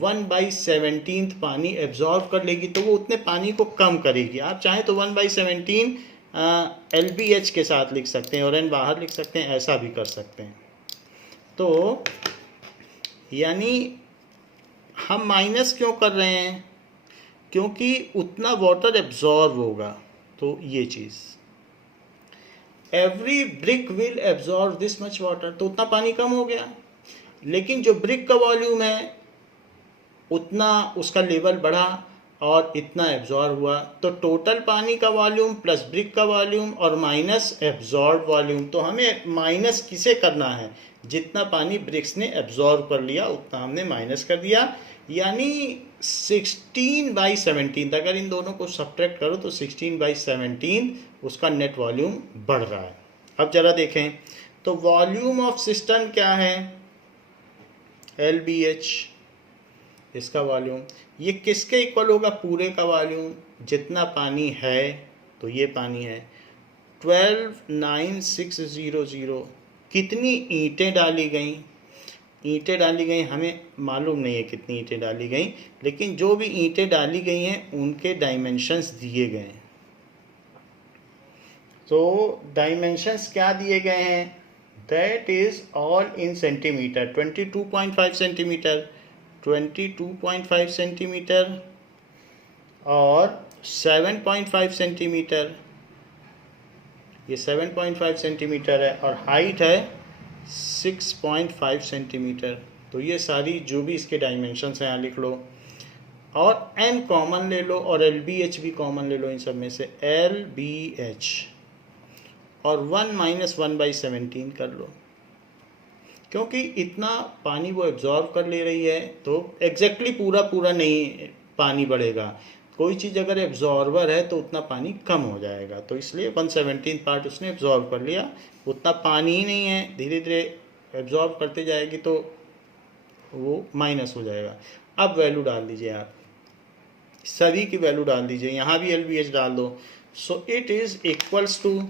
1/17 पानी एब्जॉर्ब कर लेगी, तो वो उतने पानी को कम करेगी। आप चाहें तो 1/17 LBH के साथ लिख सकते हैं और n बाहर लिख सकते हैं, ऐसा भी कर सकते हैं। तो यानी हम माइनस क्यों कर रहे हैं? क्योंकि उतना वाटर एब्जॉर्ब होगा। तो ये चीज़, every brick will absorb this much water, तो उतना पानी कम हो गया। लेकिन जो ब्रिक का वॉल्यूम है उतना उसका लेवल बढ़ा और इतना एब्जॉर्ब हुआ। तो टोटल पानी का वॉल्यूम प्लस ब्रिक का वॉल्यूम और माइनस एब्जॉर्ब वॉल्यूम। तो हमें माइनस किसे करना है? जितना पानी ब्रिक्स ने एब्जॉर्ब कर लिया उतना हमने माइनस कर दिया, यानी 16/17। अगर इन दोनों को सब्ट्रैक्ट करो तो 16/17 उसका नेट वॉल्यूम बढ़ रहा है। अब जरा देखें तो वॉल्यूम ऑफ सिस्टम क्या है? LBH, इसका वॉल्यूम। ये किसके इक्वल होगा? पूरे का वॉल्यूम, जितना पानी है। तो ये पानी है 129600। कितनी ईंटें डाली गई? ईंटें डाली गई हमें मालूम नहीं है कितनी ईंटें डाली गई, लेकिन जो भी ईंटें डाली गई हैं उनके डायमेंशंस दिए गए हैं। तो डायमेंशंस क्या दिए गए हैं? That is all in centimetre. 22.5 centimetre, 22.5 centimetre और 7.5 सेंटीमीटर। ये 7.5 सेंटीमीटर है और हाइट है 6.5 सेंटीमीटर। तो ये सारी जो भी इसके डायमेंशंस हैं यहाँ लिख लो, और n कॉमन ले लो और LBH भी कॉमन ले लो इन सब में से, LBH, और 1 - 1/17 कर लो। क्योंकि इतना पानी वो एब्जॉर्ब कर ले रही है तो एग्जैक्टली पूरा पूरा नहीं पानी बढ़ेगा। कोई चीज़ अगर एब्जॉर्बर है तो उतना पानी कम हो जाएगा, तो इसलिए 1/17 पार्ट उसने एब्जॉर्ब कर लिया। उतना पानी ही नहीं है, धीरे धीरे एब्जॉर्ब करते जाएगी तो वो माइनस हो जाएगा। अब वैल्यू डाल दीजिए, आप सभी की वैल्यू डाल दीजिए, यहाँ भी LBH डाल दो। So it is equals to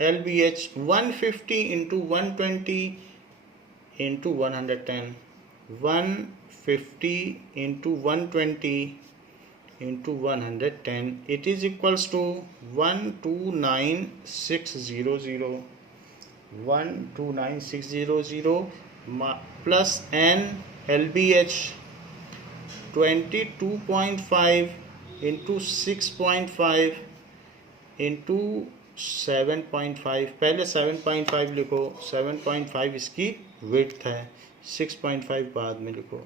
LBH 150 into 120 into 110, 150 into 120 into 110, it is equals to 129600, 129600 plus n LBH 22.5 into 6.5 into 7.5। पहले 7.5 लिखो, 7.5 इसकी विड्थ है, 6.5 बाद में लिखो,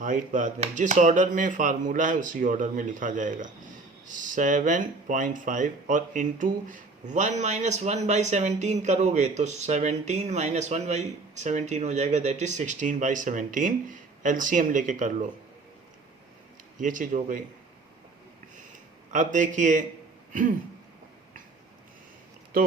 हाइट बाद में। जिस ऑर्डर में फार्मूला है उसी ऑर्डर में लिखा जाएगा। 7.5 और इंटू 1 - 1/17 करोगे तो 17 - 1/17 हो जाएगा, दैट इज 16/17। LCM लेके कर लो, ये चीज़ हो गई। अब देखिए तो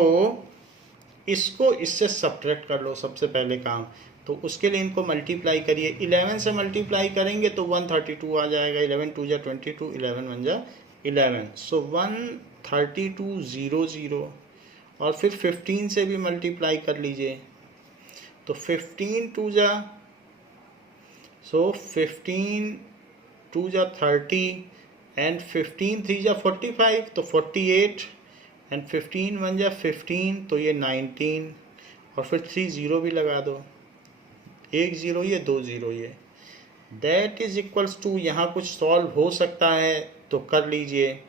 इसको इससे सब्ट्रैक्ट कर लो सबसे पहले काम। तो उसके लिए इनको मल्टीप्लाई करिए, 11 से मल्टीप्लाई करेंगे तो 132 आ जाएगा। 11 2 जा 22, 11 1 जा 11, सो 13200। और फिर 15 से भी मल्टीप्लाई कर लीजिए, तो 15 2 जा, सो 15 2 जा 30 एंड 15 3 जा 45, तो 48 एंड 15 1 जा 15, तो ये 19, और फिर 3 0 भी लगा दो, 1 0 ये 2 0 ये, दैट इज इक्वल्स टू। यहाँ कुछ सॉल्व हो सकता है तो कर लीजिए,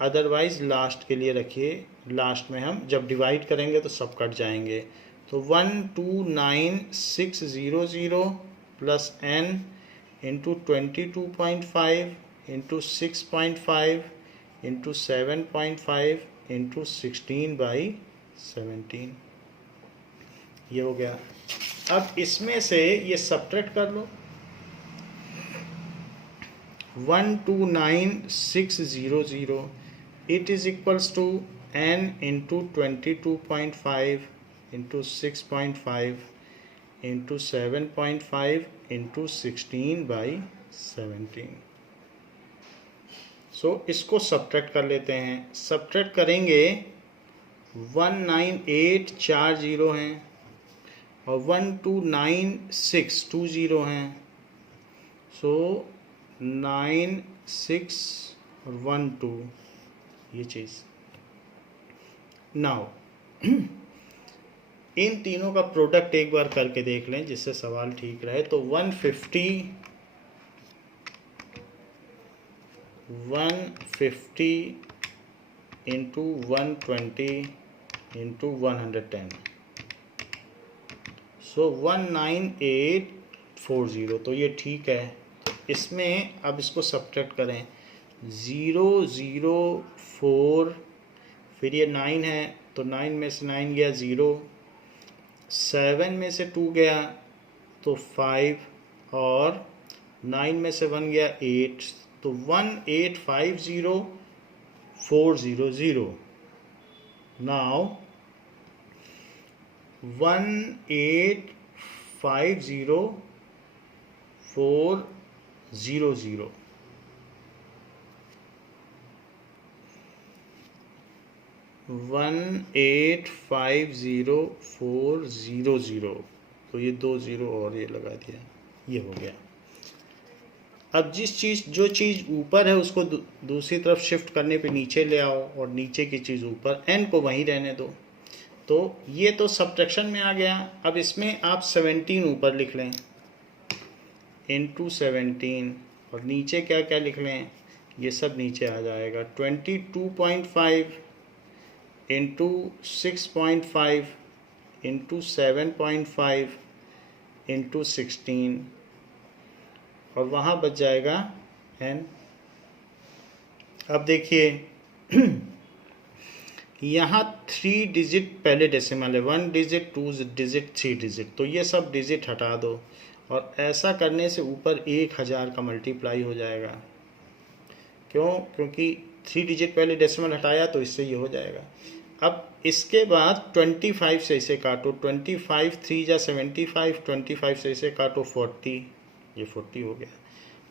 अदरवाइज लास्ट के लिए रखिए, लास्ट में हम जब डिवाइड करेंगे तो सब कट जाएंगे। तो 129600 plus n into 22.5 into 6.5 into 7.5 into 16/17, ये हो गया। अब इसमें से ये सब्ट्रैक्ट कर लो, 129,600 it is equals to n into 22.5 into 6.5 into 7.5 into 16/17। So इसको सब्ट्रैक्ट कर लेते हैं। सब्ट्रैक्ट करेंगे 19840 हैं और 129620 हैं, सो 9 6 और 1 2, ये चीज़। नाउ इन तीनों का प्रोडक्ट एक बार करके देख लें जिससे सवाल ठीक रहे। तो 150 इंटू 120 इंटू 110, सो 19840। तो ये ठीक है। इसमें अब इसको सब्ट्रैक्ट करें, 004, फिर ये 9 है तो 9 में से 9 गया 0, 7 में से 2 गया तो 5, और 9 में से 1 गया 8, तो 1850400। नाउ 1850400, 1850400। तो ये 2 0 और ये लगा दिया, ये हो गया। अब जो चीज़ ऊपर है उसको दूसरी तरफ शिफ्ट करने पे नीचे ले आओ, और नीचे की चीज़ ऊपर, n को वहीं रहने दो। तो ये तो सब्ट्रैक्शन में आ गया। अब इसमें आप 17 ऊपर लिख लें, इंटू 17, और नीचे क्या क्या लिख लें, ये सब नीचे आ जाएगा। 22.5 इंटू 6.5 इंटू 7.5 इंटू 16, और वहाँ बच जाएगा n। अब देखिए यहाँ 3 डिजिट पहले डेसिमल है, 1 डिजिट, 2 डिजिट, 3 डिजिट, तो ये सब डिजिट हटा दो, और ऐसा करने से ऊपर 1000 का मल्टीप्लाई हो जाएगा। क्यों? क्योंकि 3 डिजिट पहले डेसिमल हटाया तो इससे ये हो जाएगा। अब इसके बाद 25 से इसे काटो, 25 3 जा 75, 25 से इसे काटो 40, ये 40 हो गया।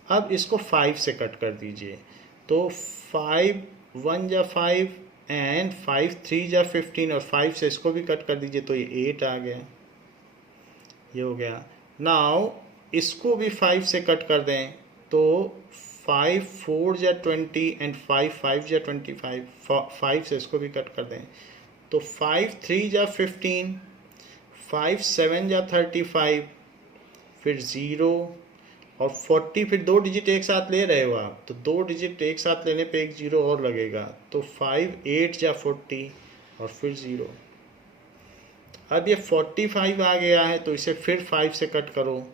अब इसको 5 से कट कर दीजिए, तो 5 1 जा 5 एंड 5 3 जा 15, और 5 से इसको भी कट कर दीजिए तो ये 8 आ गया, ये हो गया। नाउ इसको भी 5 से कट कर दें तो 5 4 जा 20 एंड 5 5 जा 25, 5 से इसको भी कट कर दें तो 5 3 जा 15, 5 7 जा 35, फिर 0 और 40, फिर 2 डिजिट एक साथ ले रहे हो आप, तो 2 डिजिट एक साथ लेने पे एक 0 और लगेगा, तो 5 8 जा 40 और फिर 0। अब ये 45 आ गया है तो इसे फिर 5 से कट करो,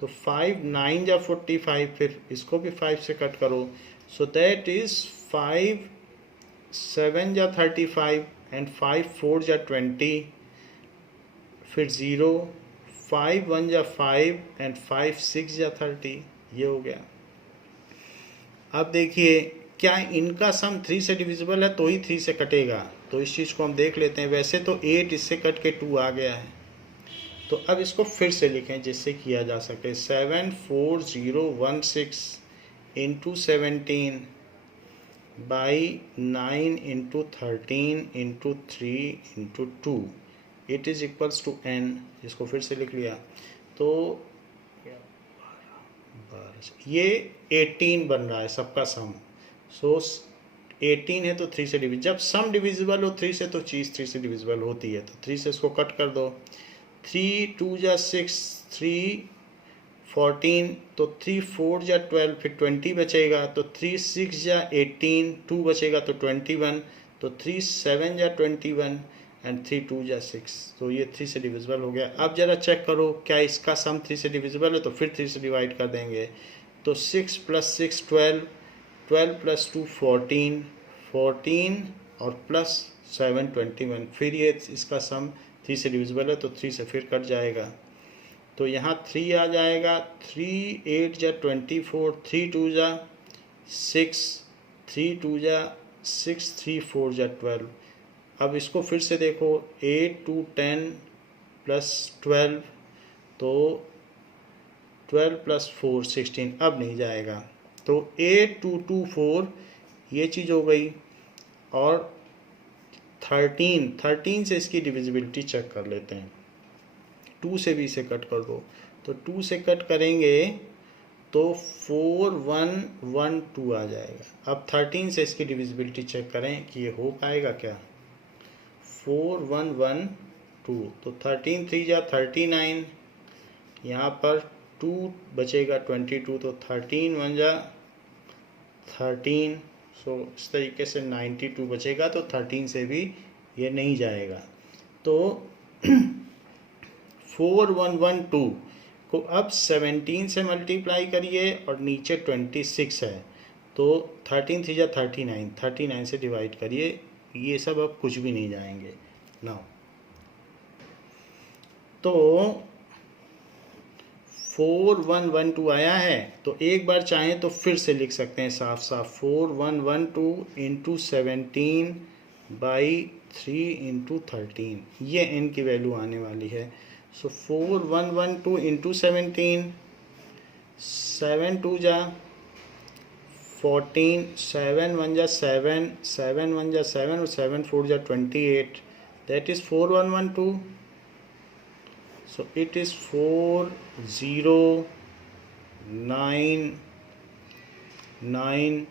तो 5 9 जा 45, फिर इसको भी 5 से कट करो, सो दैट इज 5 7 जा 35 एंड 5 4 जा 20, फिर 0, 5 1 जा 5 एंड 5 6 जा 30, ये हो गया। अब देखिए क्या इनका सम 3 से डिविजिबल है तो ही 3 से कटेगा, तो इस चीज़ को हम देख लेते हैं। वैसे तो 8 इससे कट के 2 आ गया है, तो अब इसको फिर से लिखें जिससे किया जा सके। 74016 into 17 by 9 into 13 into 3 into 2, it is equals to n। इसको फिर से लिख लिया तो ये 18 बन रहा है सबका सम। सो 18 है तो 3 से डिविज, जब सम डिविजिबल हो 3 से तो चीज़ 3 से डिविजिबल होती है, तो 3 से इसको कट कर दो। 3 2 जा 6, 3 14, तो 3 4 जा 12, फिर 20 बचेगा, तो 3 6 जा 18, 2 बचेगा तो 21, तो 3 7 जा 21 एंड 3 2 जा 6, तो ये 3 से डिविजिबल हो गया। अब ज़रा चेक करो क्या इसका सम 3 से डिविजिबल है, तो फिर 3 से डिवाइड कर देंगे, तो 6 + 6 12, 12 + 2 14, 14 और प्लस 7 21, फिर ये इसका सम 3 से डिविजिबल है तो 3 से फिर कट जाएगा, तो यहाँ 3 आ जाएगा। 3 8 जा 24, 3 2 जा 6, 3 2 जा 6, 3 4 जा 12। अब इसको फिर से देखो, 8 2 10 + 12, तो 12 + 4 16, अब नहीं जाएगा, तो 8 2 2 4 ये चीज़ हो गई। और 13 से इसकी डिविजिबिलिटी चेक कर लेते हैं। 2 से भी इसे कट कर दो, तो 2 से कट करेंगे तो 4 1 1 2 आ जाएगा। अब 13 से इसकी डिविजिबिलिटी चेक करें कि ये हो पाएगा क्या। 4 1 1 2, तो 13 3 जा 39, यहाँ पर 2 बचेगा 22, तो 13 1 जा 13, सो इस तरीके से 92 बचेगा। तो 13 से भी ये नहीं जाएगा। तो 4112 को अब 17 से मल्टीप्लाई करिए और नीचे 26 है, तो 13 3 जा 39, 39 से डिवाइड करिए। ये सब अब कुछ भी नहीं जाएंगे ना। तो 4112 आया है, तो एक बार चाहें तो फिर से लिख सकते हैं साफ साफ, 4112 इंटू 17 बाई 3 इंटू 13, ये n की वैल्यू आने वाली है। सो 4112 इंटू 17, 7 2 जा 14, 7 1 जा 7, 7 1 जा 7 और 7 4 जा 28, that is 4112। So it is 4 0 9 9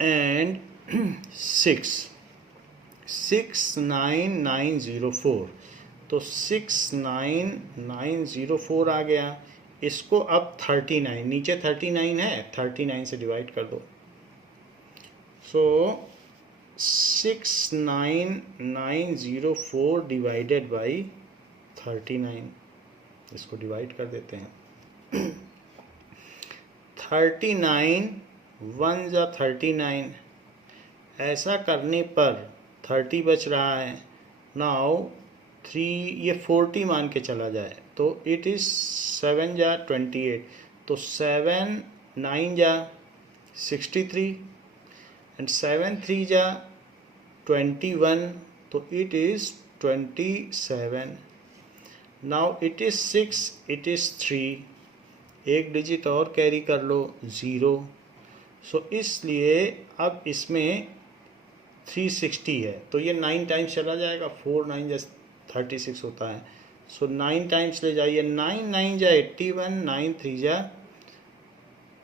and 6 69904, तो 69904 आ गया। इसको अब 39, नीचे 39 है, 39 से डिवाइड कर दो। सो 69904 डिवाइडेड बाई 39, इसको डिवाइड कर देते हैं। 39 1 जा 39, ऐसा करने पर 30 बच रहा है। नाउ 3 ये 40 मान के चला जाए तो इट इज़ 7 जा 28, तो 7 9 जा 63 एंड 7 3 जा 21, तो it is 27। Now it is 6, it is 3, एक डिजिट और कैरी कर लो 0। सो इसलिए अब इसमें 360 है, तो ये 9 टाइम्स चला जाएगा। 4 9 जा 36 होता है। सो 9 टाइम्स ले जाइए, 9 9 जा 81, 9 3 जा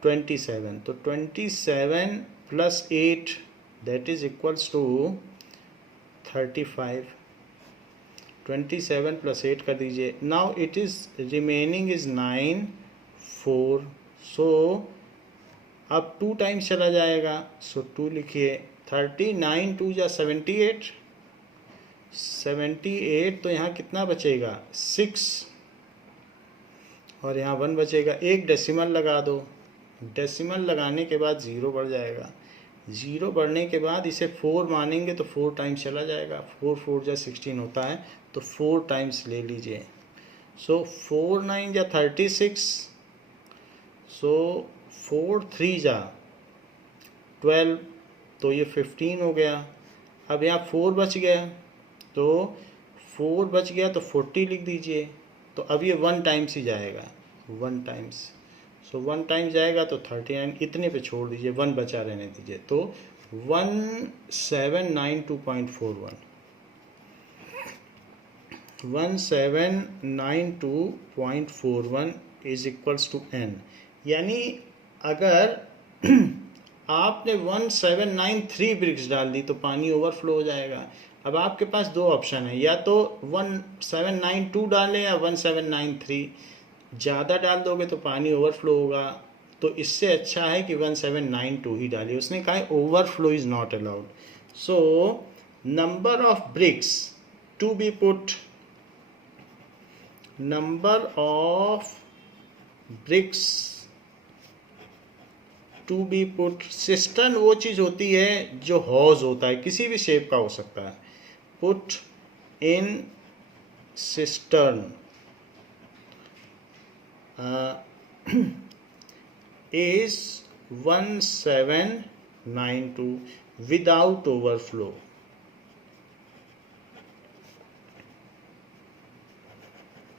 27, तो 27 plus 8 that is equals to 35। 27 plus 8 कर दीजिए। Now it is remaining is 9 4, सो अब 2 टाइम्स चला जाएगा। सो 2 लिखिए। 39 2 जा 78, 78, तो यहाँ कितना बचेगा 6 और यहाँ 1 बचेगा। एक डेसिमल लगा दो, डेसिमल लगाने के बाद 0 बढ़ जाएगा। 0 बढ़ने के बाद इसे 4 मानेंगे तो 4 टाइम्स चला जाएगा। 4 4 जा 16 होता है, तो 4 टाइम्स ले लीजिए। सो 4 9 जा 36, सो 4 3 जा 12, तो ये 15 हो गया। अब यहाँ 4 बच गया, तो 4 बच गया तो 40 लिख दीजिए। तो अब ये 1 टाइम्स ही जाएगा, 1 टाइम्स। सो 1 टाइम्स जाएगा तो 39, इतने पे छोड़ दीजिए, 1 बचा रहने दीजिए। तो 1792.41, 1792.41 इज इक्वल्स टू n। यानी अगर आपने 1793 ब्रिक्स डाल दी तो पानी ओवरफ्लो हो जाएगा। अब आपके पास 2 ऑप्शन है, या तो 1792 डालें या 1793। ज़्यादा डाल दोगे तो पानी ओवरफ्लो होगा, तो इससे अच्छा है कि 1792 ही डालिए। उसने कहा है overflow is not allowed. So number of bricks to be put, number of bricks to be put. Cistern वो चीज़ होती है जो हॉज होता है, किसी भी शेप का हो सकता है। Put in cistern is 1792 without overflow।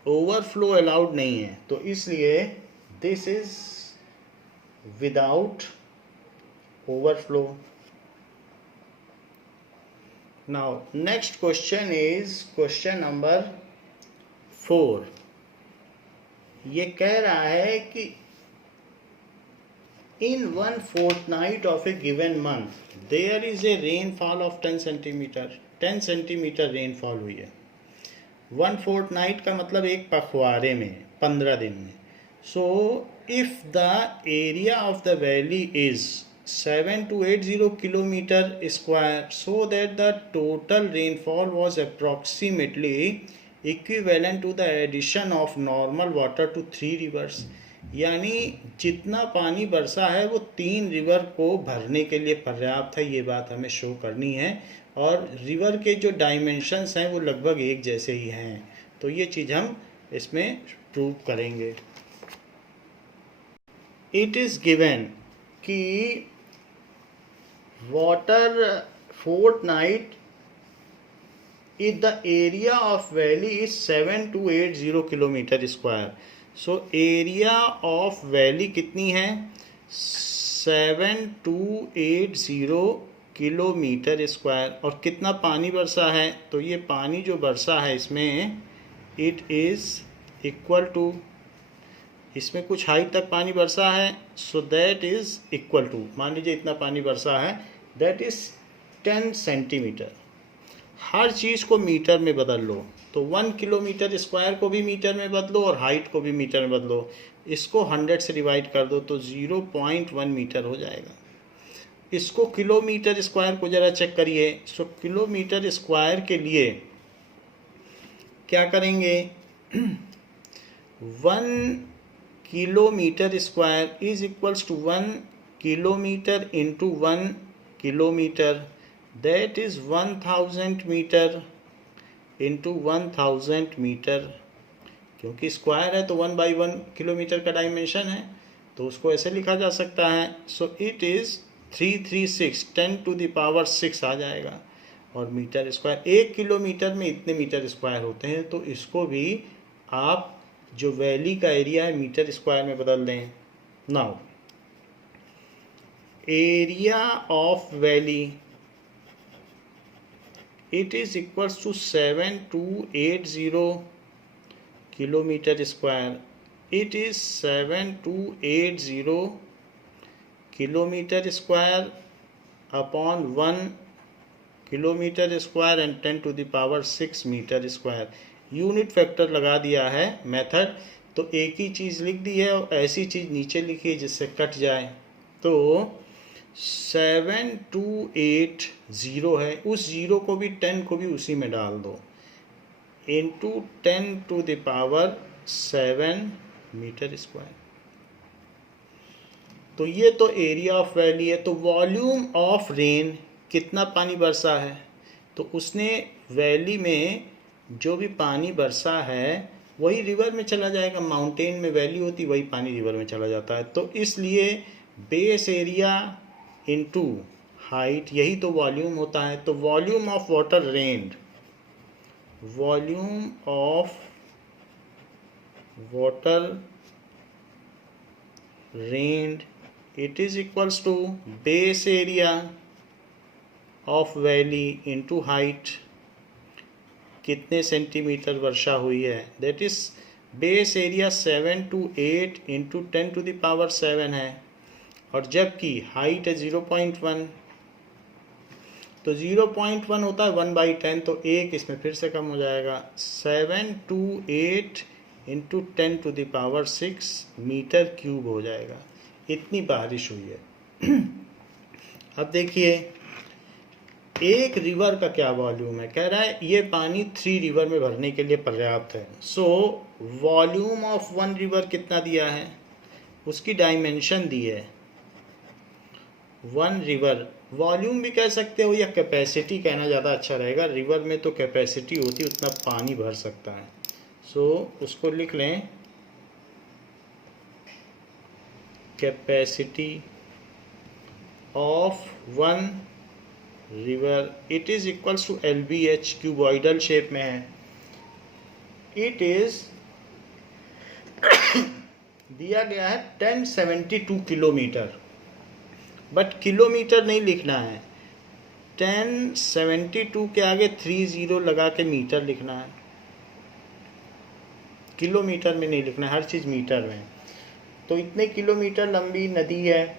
Overflow allowed नहीं है, तो इसलिए this is without overflow. Now next question is question number 4। ये कह रहा है कि इन 1 fortnight of a given month there is a rainfall of 10 centimetre. 10 centimetre rainfall हुई है। वन फोर्थ नाइट का मतलब एक पखवाड़े में, 15 दिन में. So if the area of the valley is 7280 kilometre square, so that the total rainfall was approximately equivalent to the addition of normal water to 3 rivers. यानी जितना पानी बरसा है वो 3 रिवर को भरने के लिए पर्याप्त है. ये बात हमें शो करनी है. और रिवर के जो डायमेंशंस हैं वो लगभग एक जैसे ही हैं. तो ये चीज़ हम इसमें प्रूव करेंगे. इट इज़ गिवन कि water fortnight if the area of valley is 7280 kilometre square. So area of valley कितनी है? 7280 किलोमीटर स्क्वायर. और कितना पानी बरसा है? तो ये पानी जो बरसा है इसमें इट इज़ इक्वल टू, इसमें कुछ हाइट तक पानी बरसा है. So that is equal to, मान लीजिए इतना पानी बरसा है, दैट इज़ 10 सेंटीमीटर. हर चीज़ को मीटर में बदल लो. तो 1 किलोमीटर स्क्वायर को भी मीटर में बदलो और हाइट को भी मीटर में बदलो. इसको 100 से डिवाइड कर दो तो 0.1 मीटर हो जाएगा. इसको किलोमीटर स्क्वायर को ज़रा चेक करिए. सो किलोमीटर स्क्वायर के लिए क्या करेंगे? 1 kilometre square is equals to 1 kilometre into 1 kilometre, that is 1000 metre into 1000 metre. क्योंकि स्क्वायर है तो 1/1 किलोमीटर का डायमेंशन है, तो उसको ऐसे लिखा जा सकता है. सो इट इज़ 336 10⁶ आ जाएगा. और मीटर स्क्वायर, 1 किलोमीटर में इतने मीटर स्क्वायर होते हैं. तो इसको भी आप जो वैली का एरिया है मीटर स्क्वायर में बदल दें. Now area of valley it is equals to 7280 kilometre square. It is 7280 kilometre square upon 1 kilometre square and 10⁶ metre square. Unit factor लगा दिया है मेथड. तो एक ही चीज़ लिख दी है और ऐसी चीज़ नीचे लिखी है जिससे कट जाए. तो 7280 है, उस ज़ीरो को भी 10 को भी उसी में डाल दो, इंटू 10⁷ मीटर स्क्वायर. तो ये तो एरिया ऑफ वैली है. तो वॉल्यूम ऑफ रेन, कितना पानी बरसा है? तो उसने वैली में जो भी पानी बरसा है वही रिवर में चला जाएगा. माउंटेन में वैली होती, वही पानी रिवर में चला जाता है. तो इसलिए बेस एरिया इनटू हाइट, यही तो वॉल्यूम होता है. तो volume of water rained, volume of water rained it is equals to base area of valley into height. कितने सेंटीमीटर वर्षा हुई है? That is base area 728 into 10⁷ है. और जबकि हाइट है 0.1, तो 0.1 होता है 1/10. तो एक इसमें फिर से कम हो जाएगा. 728 इंटू 10⁶ मीटर क्यूब हो जाएगा. इतनी बारिश हुई है. अब देखिए एक रिवर का क्या वॉल्यूम है. कह रहा है ये पानी 3 रिवर में भरने के लिए पर्याप्त है. सो वॉल्यूम ऑफ 1 रिवर कितना दिया है, उसकी डायमेंशन दी है. 1 रिवर, वॉल्यूम भी कह सकते हो या कैपेसिटी कहना ज़्यादा अच्छा रहेगा. रिवर में तो कैपेसिटी होती, उतना पानी भर सकता है. सो उसको लिख लें, capacity of 1 river it is equals to LBH, cuboidal shape में है. इट इज दिया गया है 1072 किलोमीटर, बट किलोमीटर नहीं लिखना है. 1072 के आगे 30 लगा के मीटर लिखना है. किलोमीटर में नहीं लिखना है, हर चीज़ मीटर में. तो इतने किलोमीटर लंबी नदी है,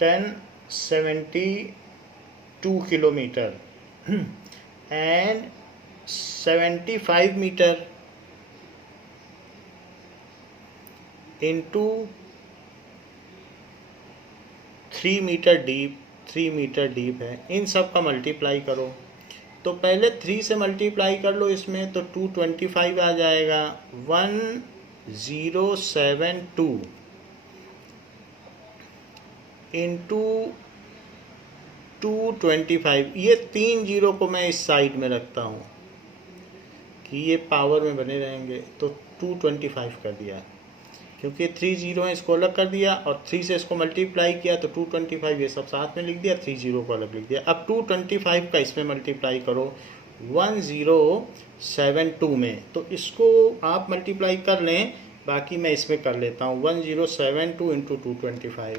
1072 kilometre. And 75 metre into 3 metre deep, 3 metre deep है, इन सब का मल्टीप्लाई करो। तो पहले 3 से मल्टीप्लाई कर लो इसमें, तो 225 आ जाएगा। 1072 इंटू 225, ये 3 जीरो को मैं इस साइड में रखता हूँ कि ये पावर में बने रहेंगे, तो 225 कर दिया, क्योंकि 3 जीरो है इसको अलग कर दिया और 3 से इसको मल्टीप्लाई किया तो 225, ये सब साथ में लिख दिया, 3 जीरो को अलग लिख दिया। अब 225 का इसमें मल्टीप्लाई करो 1072 में, तो इसको आप मल्टीप्लाई कर लें, बाकी मैं इसमें कर लेता हूँ। 1072 into 225,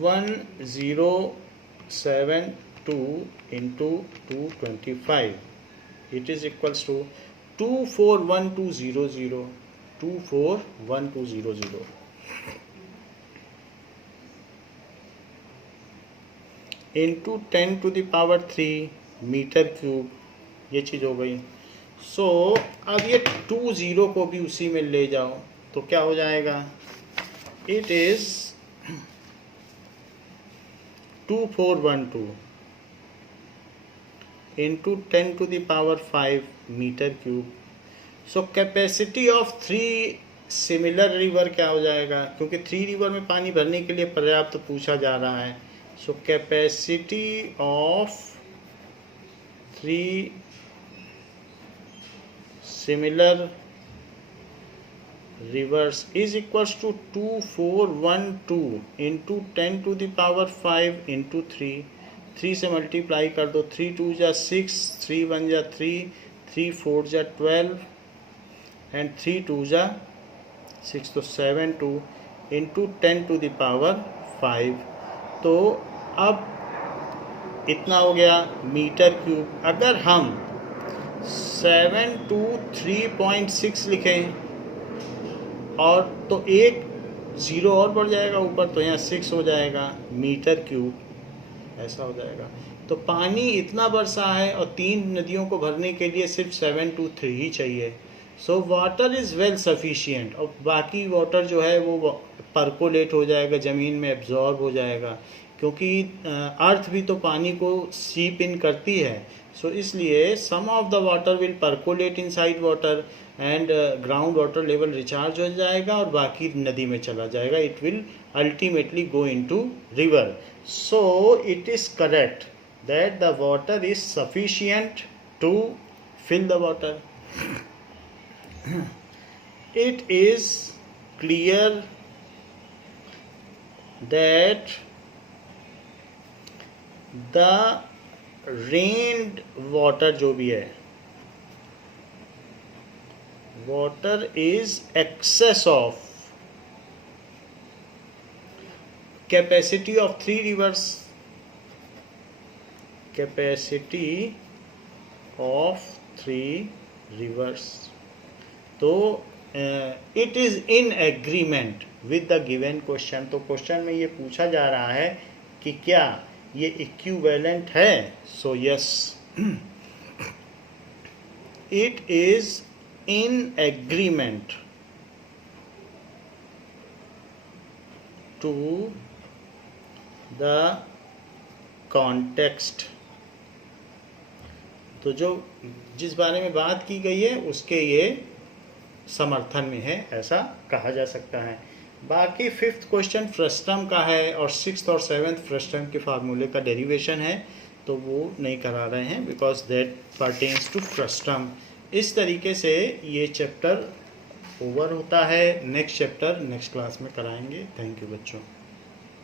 1072 into 225, it is equals to 241200, 241200 into 10⁻³ metre cube, ये चीज़ हो गई। सो अब ये 2 जीरो को भी उसी में ले जाओ तो क्या हो जाएगा, it is 2412 into 10⁵ metre cube. So capacity of 3 similar river क्या हो जाएगा, क्योंकि 3 रिवर में पानी भरने के लिए पर्याप्त पूछा जा रहा है। So capacity of 3 similar rivers is equals to 2412 into 10⁵ into 3 से मल्टीप्लाई कर दो, 3 2 जा 6, 3 1 जा 3, 3 4 जा 12 एंड 3 2 जा 6, तो 72 इंटू 10⁵। तो अब इतना हो गया मीटर क्यूब। अगर हम 723.6 लिखें और तो एक ज़ीरो और बढ़ जाएगा ऊपर, तो यहाँ 6 हो जाएगा मीटर क्यूब, ऐसा हो जाएगा। तो पानी इतना बरसा है और 3 नदियों को भरने के लिए सिर्फ 723 ही चाहिए। So water is well sufficient, और बाकी वाटर जो है वो परकोलेट हो जाएगा, ज़मीन में एब्जॉर्ब हो जाएगा, क्योंकि अर्थ भी तो पानी को सीप इन करती है। सो इसलिए some of the water will percolate inside water and ground water level recharge हो जाएगा और बाकी नदी में चला जाएगा। It will ultimately go into river. So it is correct that the water is sufficient to fill the water. It is clear that the rained water जो भी है, water is excess of capacity of 3 rivers, capacity of 3 rivers. तो it is in agreement with the given question. तो question में ये पूछा जा रहा है कि क्या ये इक्विवेलेंट है। So yes, it is in agreement to the context. तो जो जिस बारे में बात की गई है उसके ये समर्थन में है, ऐसा कहा जा सकता है। बाकी 5th क्वेश्चन फ्रस्टम का है और 6th और 7th फ्रस्टम के फार्मूले का डेरिवेशन है, तो वो नहीं करा रहे हैं because that pertains to frustum. इस तरीके से ये चैप्टर ओवर होता है। नेक्स्ट चैप्टर नेक्स्ट क्लास में कराएंगे। थैंक यू बच्चों।